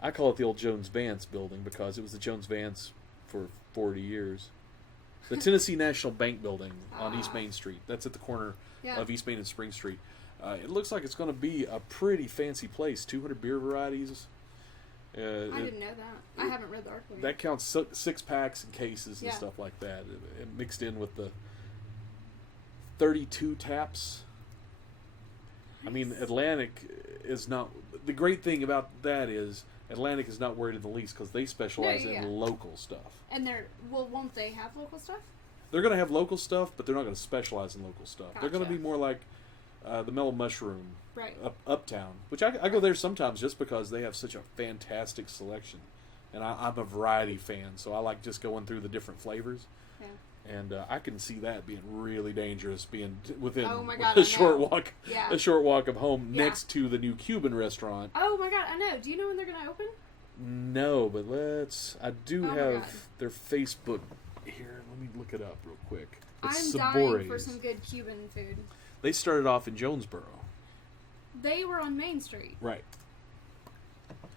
I call it the old Jones Vance building because it was the Jones Vance for 40 years. The Tennessee National Bank building on East Main Street. That's at the corner of East Main and Spring Street. It looks like it's going to be a pretty fancy place. 200 beer varieties. I didn't know that. I haven't read the article yet. That counts 6-packs and cases and stuff like that. It mixed in with the 32 taps. Nice. I mean, Atlantic is not... The great thing about that is Atlantic is not worried in the least because they specialize in local stuff. And won't they have local stuff? They're going to have local stuff, but they're not going to specialize in local stuff. Gotcha. They're going to be more like the Mellow Mushroom, Right. Uptown, which I go there sometimes just because they have such a fantastic selection, and I'm a variety fan, so I like just going through the different flavors. Yeah. And I can see that being really dangerous, being within Oh my God, a I short know. walk, Yeah. a short walk of home, Yeah. next to the new Cuban restaurant. Oh my God, I know. Do you know when they're gonna open? No, but I do Oh my have God. their Facebook here. Let me look it up real quick. It's I'm dying Sabores. for some good Cuban food. They started off in Jonesboro. They were on Main Street. Right.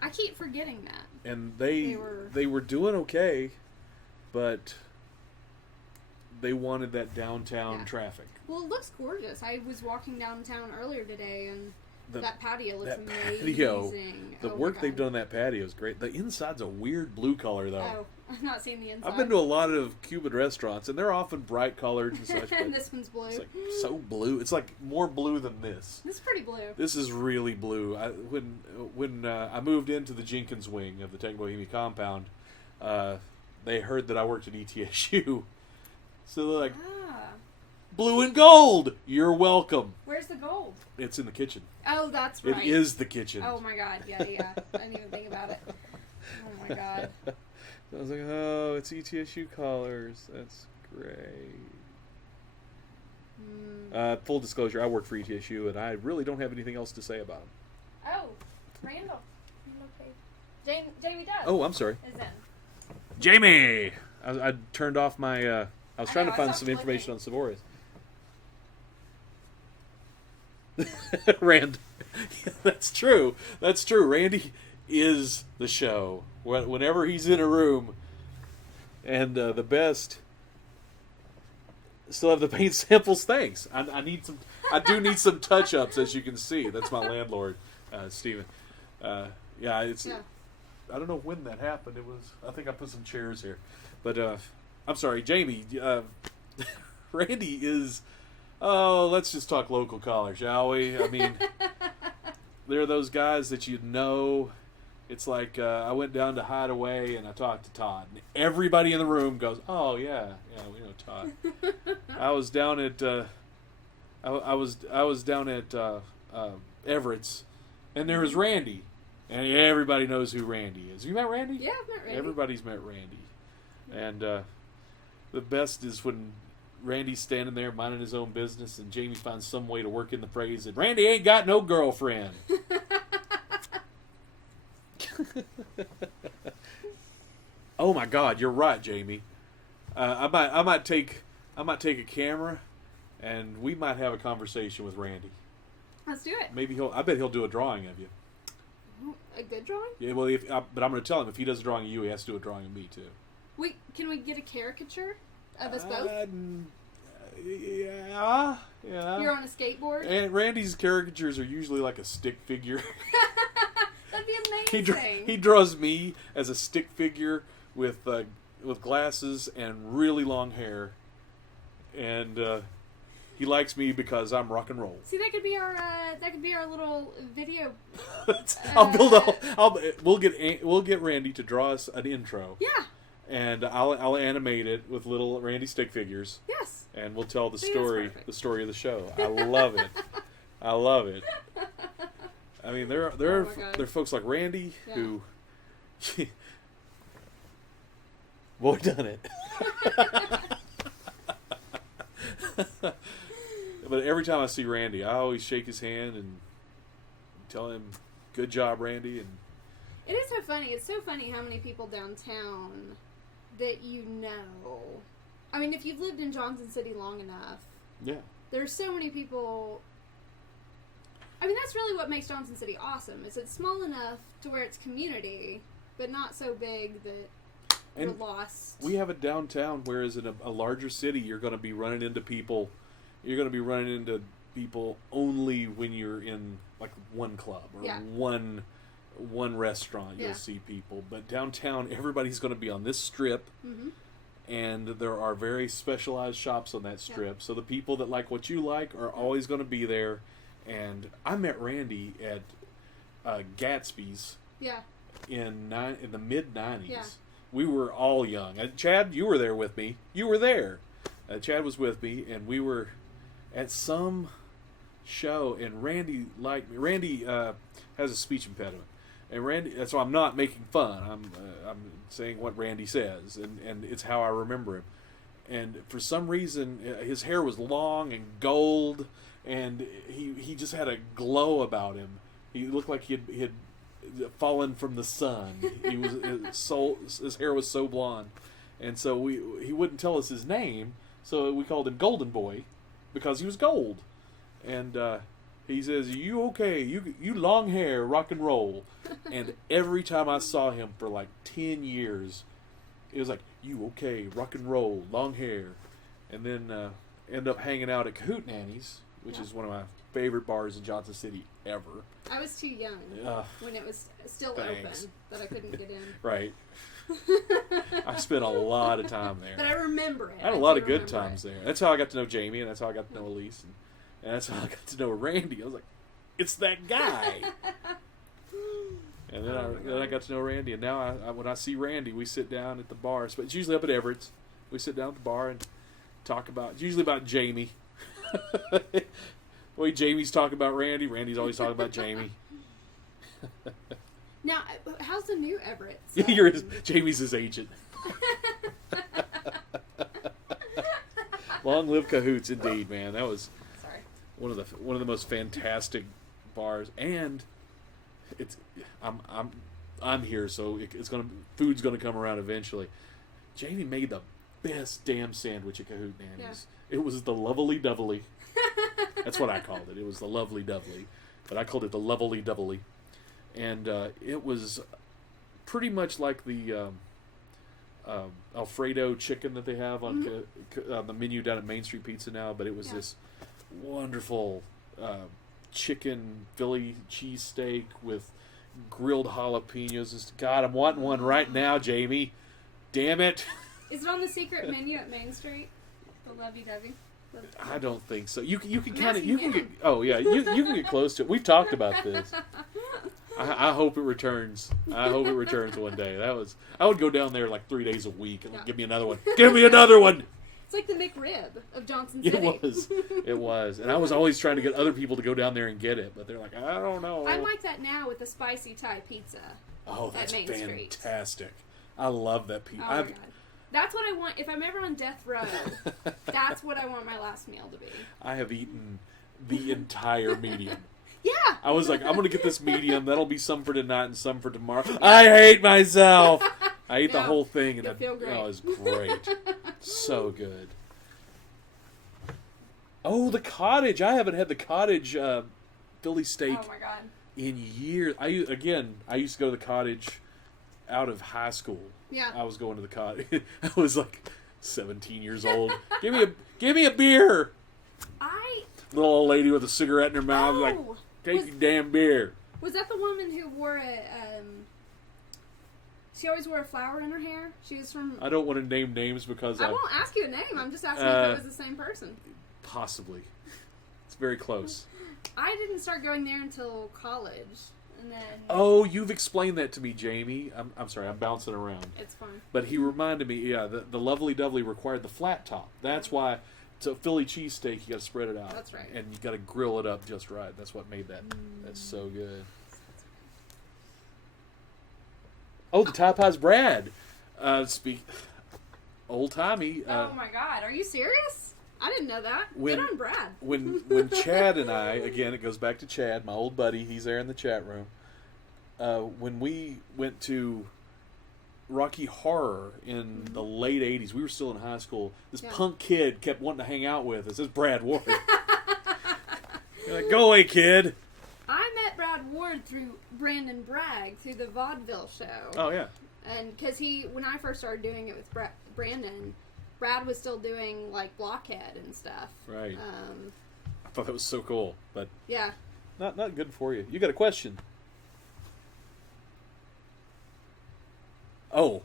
I keep forgetting that. And They they were doing okay, but they wanted that downtown Yeah. traffic. Well, it looks gorgeous. I was walking downtown earlier today, and The- that patio looks that amazing. patio, the Oh my work they've God. done on that patio is great. The inside's a weird blue color, though. Oh, I've not seen the inside. I've been to a lot of Cuban restaurants, and they're often bright colored and such. and But this one's blue. it's like so blue. It's like more blue than this. This is pretty blue. This is really blue. When I moved into the Jenkins wing of the Tech Bohemia compound, they heard that I worked at ETSU, so they're like, Ah, "Blue and gold, you're welcome." where's the gold? It's in the kitchen. Oh, that's right. It is the kitchen. Oh my God, yeah. I didn't even think about it. Oh my God. I was like, oh, it's ETSU colors. That's great. Full disclosure, I work for ETSU, and I really don't have anything else to say about them. Oh, Randall. Jamie does. Oh, I'm sorry. Is in. Jamie! I turned off my... I was I trying know, to I find stopped some information on looking. Sabores. Rand. That's true. That's true. Randy is the show. Whenever he's in a room, and the best... Still have the paint samples. Thanks. I need some. I do need some touch-ups, as you can see. That's my landlord, Steven. Yeah, it's... Yeah. I don't know when that happened. It was. I think I put some chairs here, but I'm sorry, Jamie. Randy is. Oh, let's just talk local collar, shall we? I mean, they're those guys that you know. It's like I went down to Hideaway and I talked to Todd, and everybody in the room goes, "Oh yeah, we know Todd." I was down at. I was down at Everett's, and there was Randy. And everybody knows who Randy is. You met Randy? Yeah, I've met Randy. Everybody's met Randy. And the best is when Randy's standing there minding his own business and Jamie finds some way to work in the phrase that Randy ain't got no girlfriend. Oh my God, you're right, Jamie. I might take a camera and we might have a conversation with Randy. Let's do it. Maybe I bet he'll do a drawing of you. A good drawing? Yeah, well, but I'm going to tell him if he does a drawing of you, he has to do a drawing of me too. Wait, can we get a caricature of us both? Yeah. You're on a skateboard? And Randy's caricatures are usually like a stick figure. That'd be amazing. He draws me as a stick figure with glasses and really long hair, and he likes me because I'm rock and roll. See, that could be our little video. We'll get Randy to draw us an intro. Yeah. And I'll animate it with little Randy stick figures. Yes. And we'll tell the See, that's story perfect. of the show. I love it. I love it. I mean, there Oh are my God. there are folks like Randy Yeah. who, boy, done it. But every time I see Randy, I always shake his hand and tell him, "Good job, Randy." And It is so funny. It's so funny how many people downtown that you know. I mean, if you've lived in Johnson City long enough, yeah, there's so many people. I mean, that's really what makes Johnson City awesome. Is it's small enough to where it's community, but not so big that you're And lost. we have it downtown, whereas in a larger city, you're going to be running into people. You're going to be running into people only when you're in like one club or Yeah. one restaurant. You'll Yeah. see people, but downtown, everybody's going to be on this strip, Mm-hmm. and there are very specialized shops on that strip. So the people that like what you like are always going to be there. And I met Randy at Gatsby's Yeah. in the mid-90s. Yeah. We were all young. Chad, you were there with me. You were there. Chad was with me, and we were at some show, and Randy liked me. Randy has a speech impediment, and Randy. That's why I'm not making fun. I'm saying what Randy says, and it's how I remember him. And for some reason, his hair was long and gold, and he just had a glow about him. He looked like he had fallen from the sun. His hair was so blonde, and so he wouldn't tell us his name, so we called him Golden Boy because he was gold. And he says, "You okay? You long hair, rock and roll." And every time I saw him for like 10 years, it was like, "You okay? Rock and roll, long hair." And then end up hanging out at Cahootenany's, which is one of my favorite bars in Johnson City ever. I was too young when it was still open that I couldn't get in. Right. I spent a lot of time there. But I remember it. I had a lot of good times there. That's how I got to know Jamie, and that's how I got to know Elise, and that's how I got to know Randy. I was like, it's that guy. And then I got to know Randy, and now when I see Randy, we sit down at the bar. But it's usually up at Everett's. We sit down at the bar and talk about. It's usually about Jamie. The way Jamie's talking about Randy, Randy's always talking about Jamie. Now, how's the new Everett? Jamie's his agent. Long live Cahoots, indeed, man. That was one of the most fantastic bars, and I'm here, so food's gonna come around eventually. Jamie made the best damn sandwich at Cahootenany's. Yeah. It was the Lovely Doubly. That's what I called it. It was the Lovely Doubly, but I called it the Lovely Doubly, and it was pretty much like the Alfredo chicken that they have on the menu down at Main Street Pizza now. But it was this wonderful chicken Philly cheesesteak with grilled jalapenos. God, I'm wanting one right now, Jamie. Damn it! Is it on the secret menu at Main Street? The lovey-dovey? I don't think so. You can kind of you can get you can get close to it. We've talked about this. I hope it returns. I hope it returns one day. I would go down there like 3 days a week and give me another one. Give me another one. It's like the McRib of Johnson City. It was, and I was always trying to get other people to go down there and get it, but they're like, I don't know. I like that now with the spicy Thai pizza. Oh, that's fantastic! I love that pizza. Oh my God. That's what I want. If I'm ever on death row, that's what I want my last meal to be. I have eaten the entire medium. Yeah. I was like, I'm going to get this medium. That'll be some for tonight and some for tomorrow. I hate myself. I ate the whole thing. And feel great. Oh, it was great. So good. Oh, the Cottage. I haven't had the Cottage Philly steak in years. I used to go to the Cottage out of high school. Yeah. I was going to the Cottage. I was like 17 years old. Give me a beer. Little old lady with a cigarette in her mouth, like, take your damn beer. Was that the woman who wore she always wore a flower in her hair? She was from... I don't want to name names because I won't ask you a name. I'm just asking if it was the same person. Possibly. It's very close. I didn't start going there until college. And then... Oh, you've explained that to me, Jamie. I'm sorry, I'm bouncing around. It's fine. But he reminded me, the Lovely Doubly required the flat top. That's why... So Philly cheesesteak, you got to spread it out. That's right. And you got to grill it up just right. That's what made that. That's so good. Oh, the Thai Pie's Brad. Old timey. Oh my God, are you serious? I didn't know that. Good on Brad. When Chad and I, again, it goes back to Chad, my old buddy. He's there in the chat room. When we went to Rocky Horror in the late 80s. We were still in high school. This punk kid kept wanting to hang out with us. This is Brad Ward. You're like, go away, kid. I met Brad Ward through Brandon Bragg, through the vaudeville show. Oh, yeah. And because when I first started doing it with Brandon, Brad was still doing, like, Blockhead and stuff. Right. I thought that was so cool, but... Yeah. Not good for you. You got a question. Oh,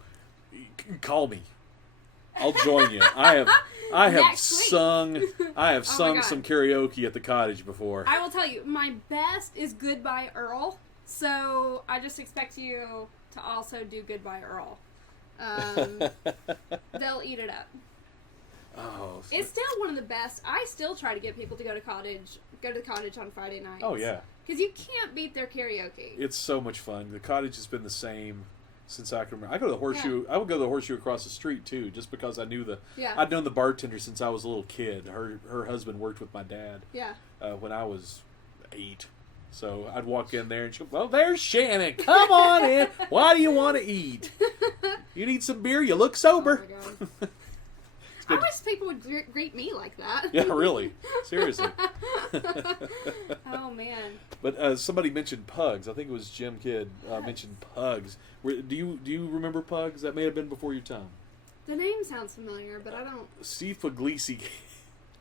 call me. I'll join you. I have sung some karaoke at the Cottage before. I will tell you, my best is Goodbye Earl. So I just expect you to also do Goodbye Earl. They'll eat it up. Oh, It's still one of the best. I still try to get people to go to the Cottage on Friday nights. oh yeah. Because you can't beat their karaoke. It's so much fun. The Cottage has been the same since I can remember. I go to the Horseshoe. I would go to the Horseshoe across the street too, just because I knew I'd known the bartender since I was a little kid. Her husband worked with my dad. Yeah. When I was 8. So I'd walk in there and she'd go, "Well, there's Shannon. Come on in. Why do you want to eat? You need some beer? You look sober." Oh my God. I wish people would greet me like that. Yeah, really. Seriously. Oh, man. But somebody mentioned Pugs. I think it was Jim Kidd mentioned Pugs. Do you remember Pugs? That may have been before your time. The name sounds familiar, but I don't. Steve Puglisi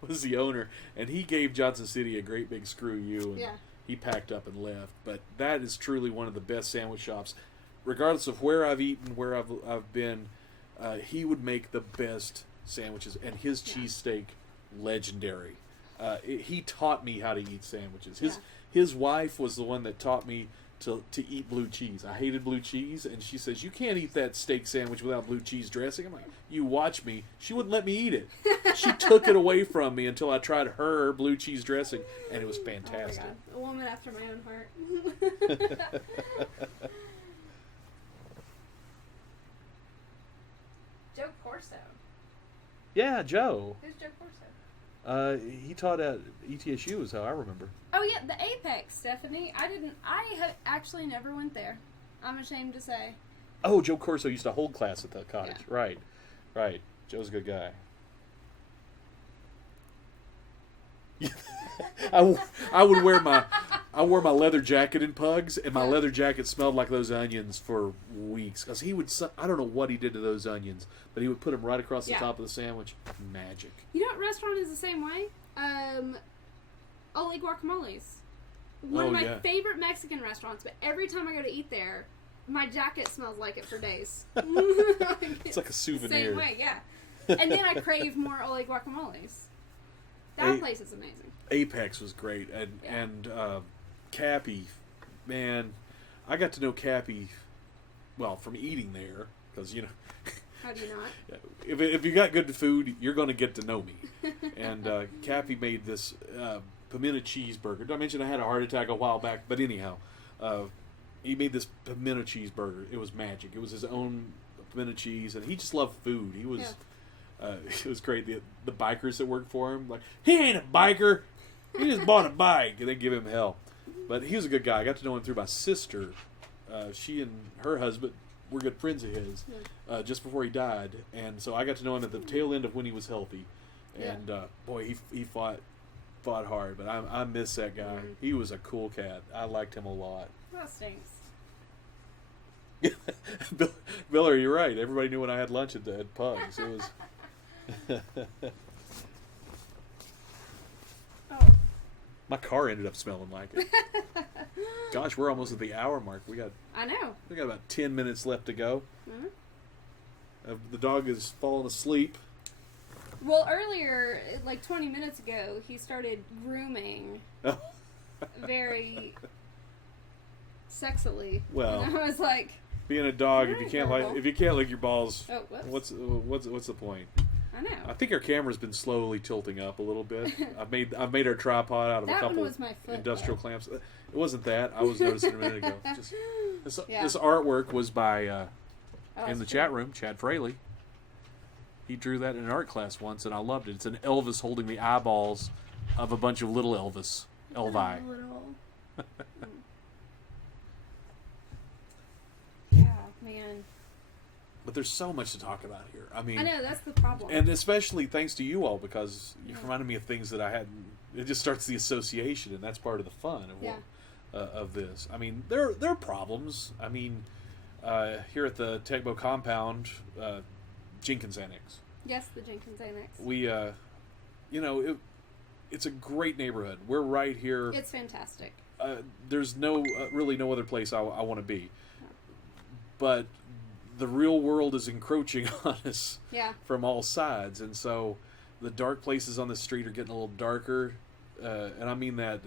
was the owner, and he gave Johnson City a great big screw you. And he packed up and left. But that is truly one of the best sandwich shops. Regardless of where I've eaten, where I've been, he would make the best sandwiches, and his cheesesteak, legendary. He taught me how to eat sandwiches. His wife was the one that taught me to eat blue cheese. I hated blue cheese, and she says, "You can't eat that steak sandwich without blue cheese dressing." I'm like, "You watch me." She wouldn't let me eat it. She took it away from me until I tried her blue cheese dressing, and it was fantastic. Oh my God. A woman after my own heart. Joe Corso. Yeah, Joe. Who's Joe Corso? He taught at ETSU, is how I remember. Oh yeah, the Apex, Stephanie. I actually never went there. I'm ashamed to say. Oh, Joe Corso used to hold class at the Cottage. Yeah. Right. Joe's a good guy. I wore my leather jacket in Pugs, and my leather jacket smelled like those onions for weeks. Because I don't know what he did to those onions, but he would put them right across the top of the sandwich. Magic. You know what restaurant is the same way? Ole Guacamole's. One of my favorite Mexican restaurants, but every time I go to eat there, my jacket smells like it for days. It's like a souvenir. Same way, yeah. And then I crave more Ole Guacamole's. That place is amazing. Apex was great, and Cappy, man, I got to know Cappy, well, from eating there, because How do you not? If you got good food, you're going to get to know me. And Cappy made this pimento cheeseburger. Did I mention I had a heart attack a while back? But anyhow, he made this pimento cheeseburger. It was magic. It was his own pimento cheese, and he just loved food. He was. It was great. The bikers that worked for him, like, he ain't a biker. He just bought a bike, and they give him hell. But he was a good guy. I got to know him through my sister. She and her husband were good friends of his just before he died, and so I got to know him at the tail end of when he was healthy. And boy, he fought hard. But I miss that guy. Mm-hmm. He was a cool cat. I liked him a lot. That stinks. Bill, you're right. Everybody knew when I had lunch at Pugs. It was. My car ended up smelling like it. Gosh, we're almost at the hour mark. I know. We got about 10 minutes left to go. Mm-hmm. The dog is falling asleep. Well, earlier, like 20 minutes ago, he started grooming very sexily. Well, and I was like, being a dog, if you can't lick your balls, what's the point? I know. I think our camera's been slowly tilting up a little bit. I've made our tripod out of a couple industrial clamps. It wasn't that. I was noticing a minute ago. This artwork was by in the chat room, Chad Fraley. He drew that in an art class once, and I loved it. It's an Elvis holding the eyeballs of a bunch of little Elvis. Elvi. Yeah, man. But there's so much to talk about here. I mean, I know, that's the problem. And especially thanks to you all, because you reminded me of things that I hadn't. It just starts the association, and that's part of the fun of this. I mean, there are problems. I mean, here at the Tegbo compound, Jenkins Annex. Yes, the Jenkins Annex. We, it's a great neighborhood. We're right here. It's fantastic. There's really no other place I want to be. No. But the real world is encroaching on us from all sides, and so the dark places on the street are getting a little darker, and I mean that.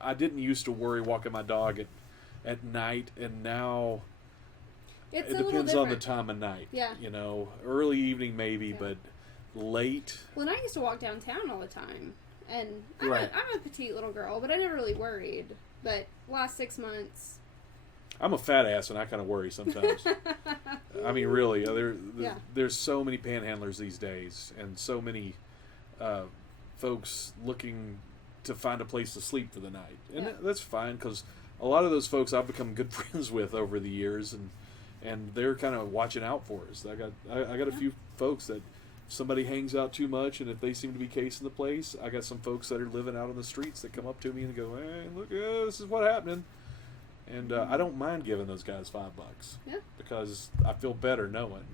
I didn't used to worry walking my dog at night, and now it depends on the time of night. Yeah. Early evening maybe, but late. Well, and I used to walk downtown all the time. And I'm a petite little girl, but I never really worried. But last 6 months... I'm a fat ass, and I kind of worry sometimes. I mean, really, there's so many panhandlers these days, and so many folks looking to find a place to sleep for the night. And that's fine, because a lot of those folks I've become good friends with over the years, and they're kind of watching out for us. I got a few folks that if somebody hangs out too much, and if they seem to be casing the place, I got some folks that are living out on the streets that come up to me and go, "Hey, look, this is what's happening." And I don't mind giving those guys $5. Yeah. Because I feel better knowing.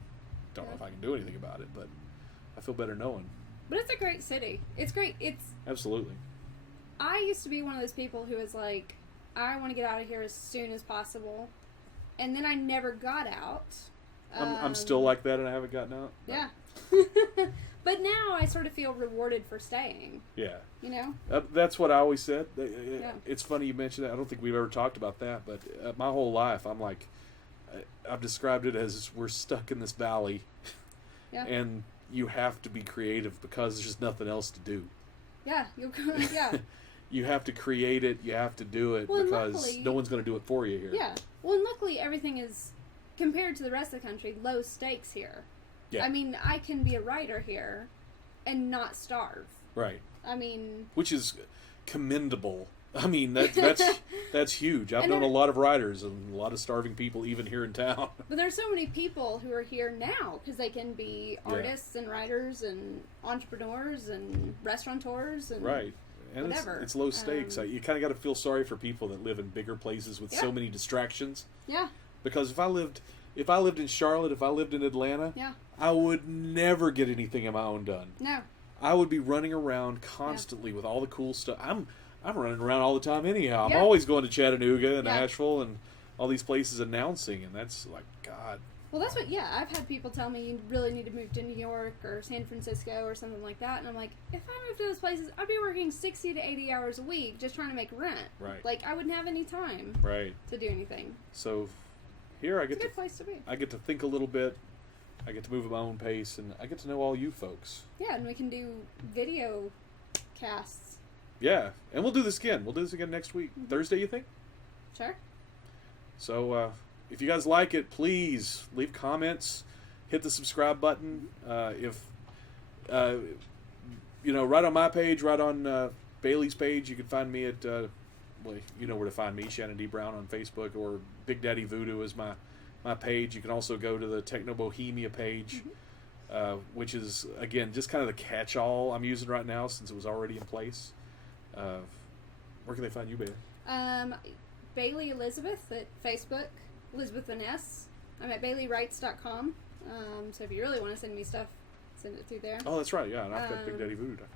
Don't know if I can do anything about it, but I feel better knowing. But it's a great city. It's great. Absolutely. I used to be one of those people who was like, I want to get out of here as soon as possible. And then I never got out. I'm still like that, and I haven't gotten out. Yeah. But now I sort of feel rewarded for staying. Yeah. You know? That's what I always said. Yeah. It's funny you mentioned that. I don't think we've ever talked about that, but my whole life, I'm like, I've described it as we're stuck in this valley, and you have to be creative because there's nothing else to do. Yeah. Yeah. You have to create it. You have to do it because luckily, no one's going to do it for you here. Yeah. Well, and luckily everything is, compared to the rest of the country, low stakes here. Yeah. I mean, I can be a writer here and not starve. Right. I mean... Which is commendable. I mean, that's huge. I've known a lot of writers and a lot of starving people even here in town. But there's so many people who are here now because they can be artists and writers and entrepreneurs and restaurateurs and and whatever. It's low stakes. You kind of got to feel sorry for people that live in bigger places with so many distractions. Yeah. Because if I lived in Charlotte, if I lived in Atlanta, I would never get anything of my own done. No. I would be running around constantly with all the cool stuff. I'm running around all the time anyhow. I'm always going to Chattanooga and Asheville and all these places announcing, and that's like, God. Well, that's what, I've had people tell me you really need to move to New York or San Francisco or something like that, and I'm like, if I moved to those places, I'd be working 60 to 80 hours a week just trying to make rent. Right. Like, I wouldn't have any time to do anything. So here it's a good place to be. I get to think a little bit. I get to move at my own pace, and I get to know all you folks. Yeah, and we can do video casts. Yeah, and we'll do this again. We'll do this again next week. Mm-hmm. Thursday, you think? Sure. So, if you guys like it, please leave comments. Hit the subscribe button. Right on my page, right on Bailey's page, you can find me at, you know where to find me, Shannon D. Brown on Facebook, or Big Daddy Voodoo is my page. You can also go to the Techno Bohemia page, which is, again, just kind of the catch-all I'm using right now since it was already in place. Where can they find you, Bailey? Bailey Elizabeth at Facebook, Elizabeth with an S. I'm at BaileyWrites.com. So if you really want to send me stuff, send it through there. Oh, that's right, yeah. And I've got BigDaddyVoodoo.com.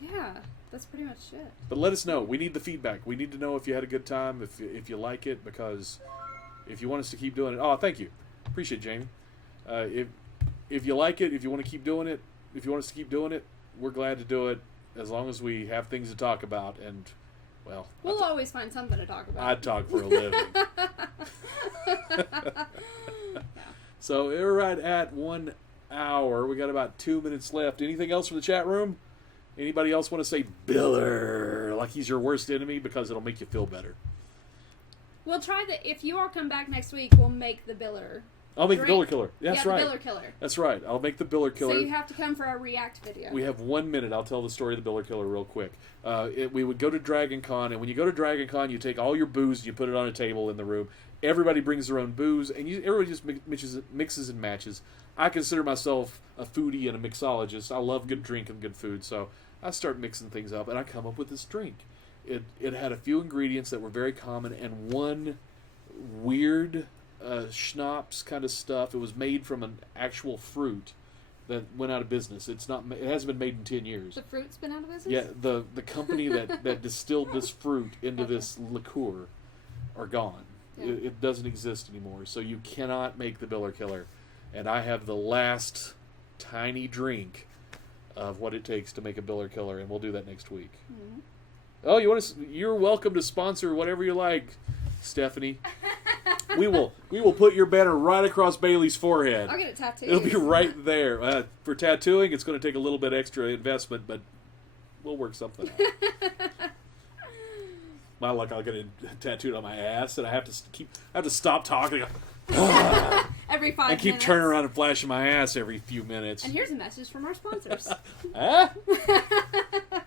Yeah, that's pretty much it. But let us know. We need the feedback. We need to know if you had a good time, if you like it, because... If you want us to keep doing it, thank you, appreciate it, Jamie. If you like it, if you want to keep doing it, if you want us to keep doing it, we're glad to do it as long as we have things to talk about. And we'll always find something to talk about. I'd talk for a living. So we're right at 1 hour. We got about 2 minutes left. Anything else from the chat room? Anybody else want to say Biller like he's your worst enemy because it'll make you feel better? We'll try if you all come back next week, we'll make the Biller. I'll make the Biller Killer. That's right. The Biller Killer. That's right. I'll make the Biller Killer. So you have to come for our react video. We have 1 minute. I'll tell the story of the Biller Killer real quick. We would go to Dragon Con, and when you go to Dragon Con, you take all your booze and you put it on a table in the room. Everybody brings their own booze, and everybody just mixes and matches. I consider myself a foodie and a mixologist. I love good drink and good food, so I start mixing things up, and I come up with this drink. It had a few ingredients that were very common, and one weird schnapps kind of stuff. It was made from an actual fruit that went out of business. It hasn't been made in 10 years. The fruit's been out of business? Yeah, the company that distilled this fruit into this liqueur are gone. Yeah. It doesn't exist anymore. So you cannot make the Biller Killer. And I have the last tiny drink of what it takes to make a Biller Killer, and we'll do that next week. Mm-hmm. Oh, you're welcome to sponsor whatever you like, Stephanie. We will put your banner right across Bailey's forehead. I'll get it tattooed. It'll be right there. For tattooing, it's going to take a little bit extra investment, but we'll work something out. My luck, I'll get it tattooed on my ass, and I have to stop talking. Every 5 minutes. And keep turning around and flashing my ass every few minutes. And here's a message from our sponsors. Huh? That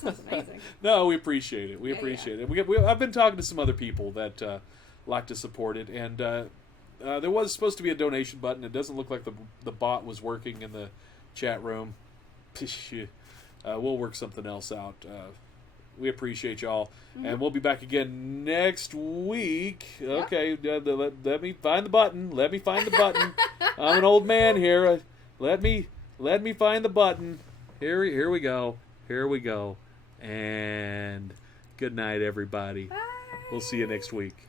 sounds amazing. No, we appreciate it. We appreciate it. I've been talking to some other people that like to support it, and there was supposed to be a donation button. It doesn't look like the bot was working in the chat room. We'll work something else out. We appreciate y'all, and we'll be back again next week. Yep. Okay, let me find the button. Let me find the button. I'm an old man here. Let me find the button. Here we go. Here we go. And good night, everybody. Bye. We'll see you next week.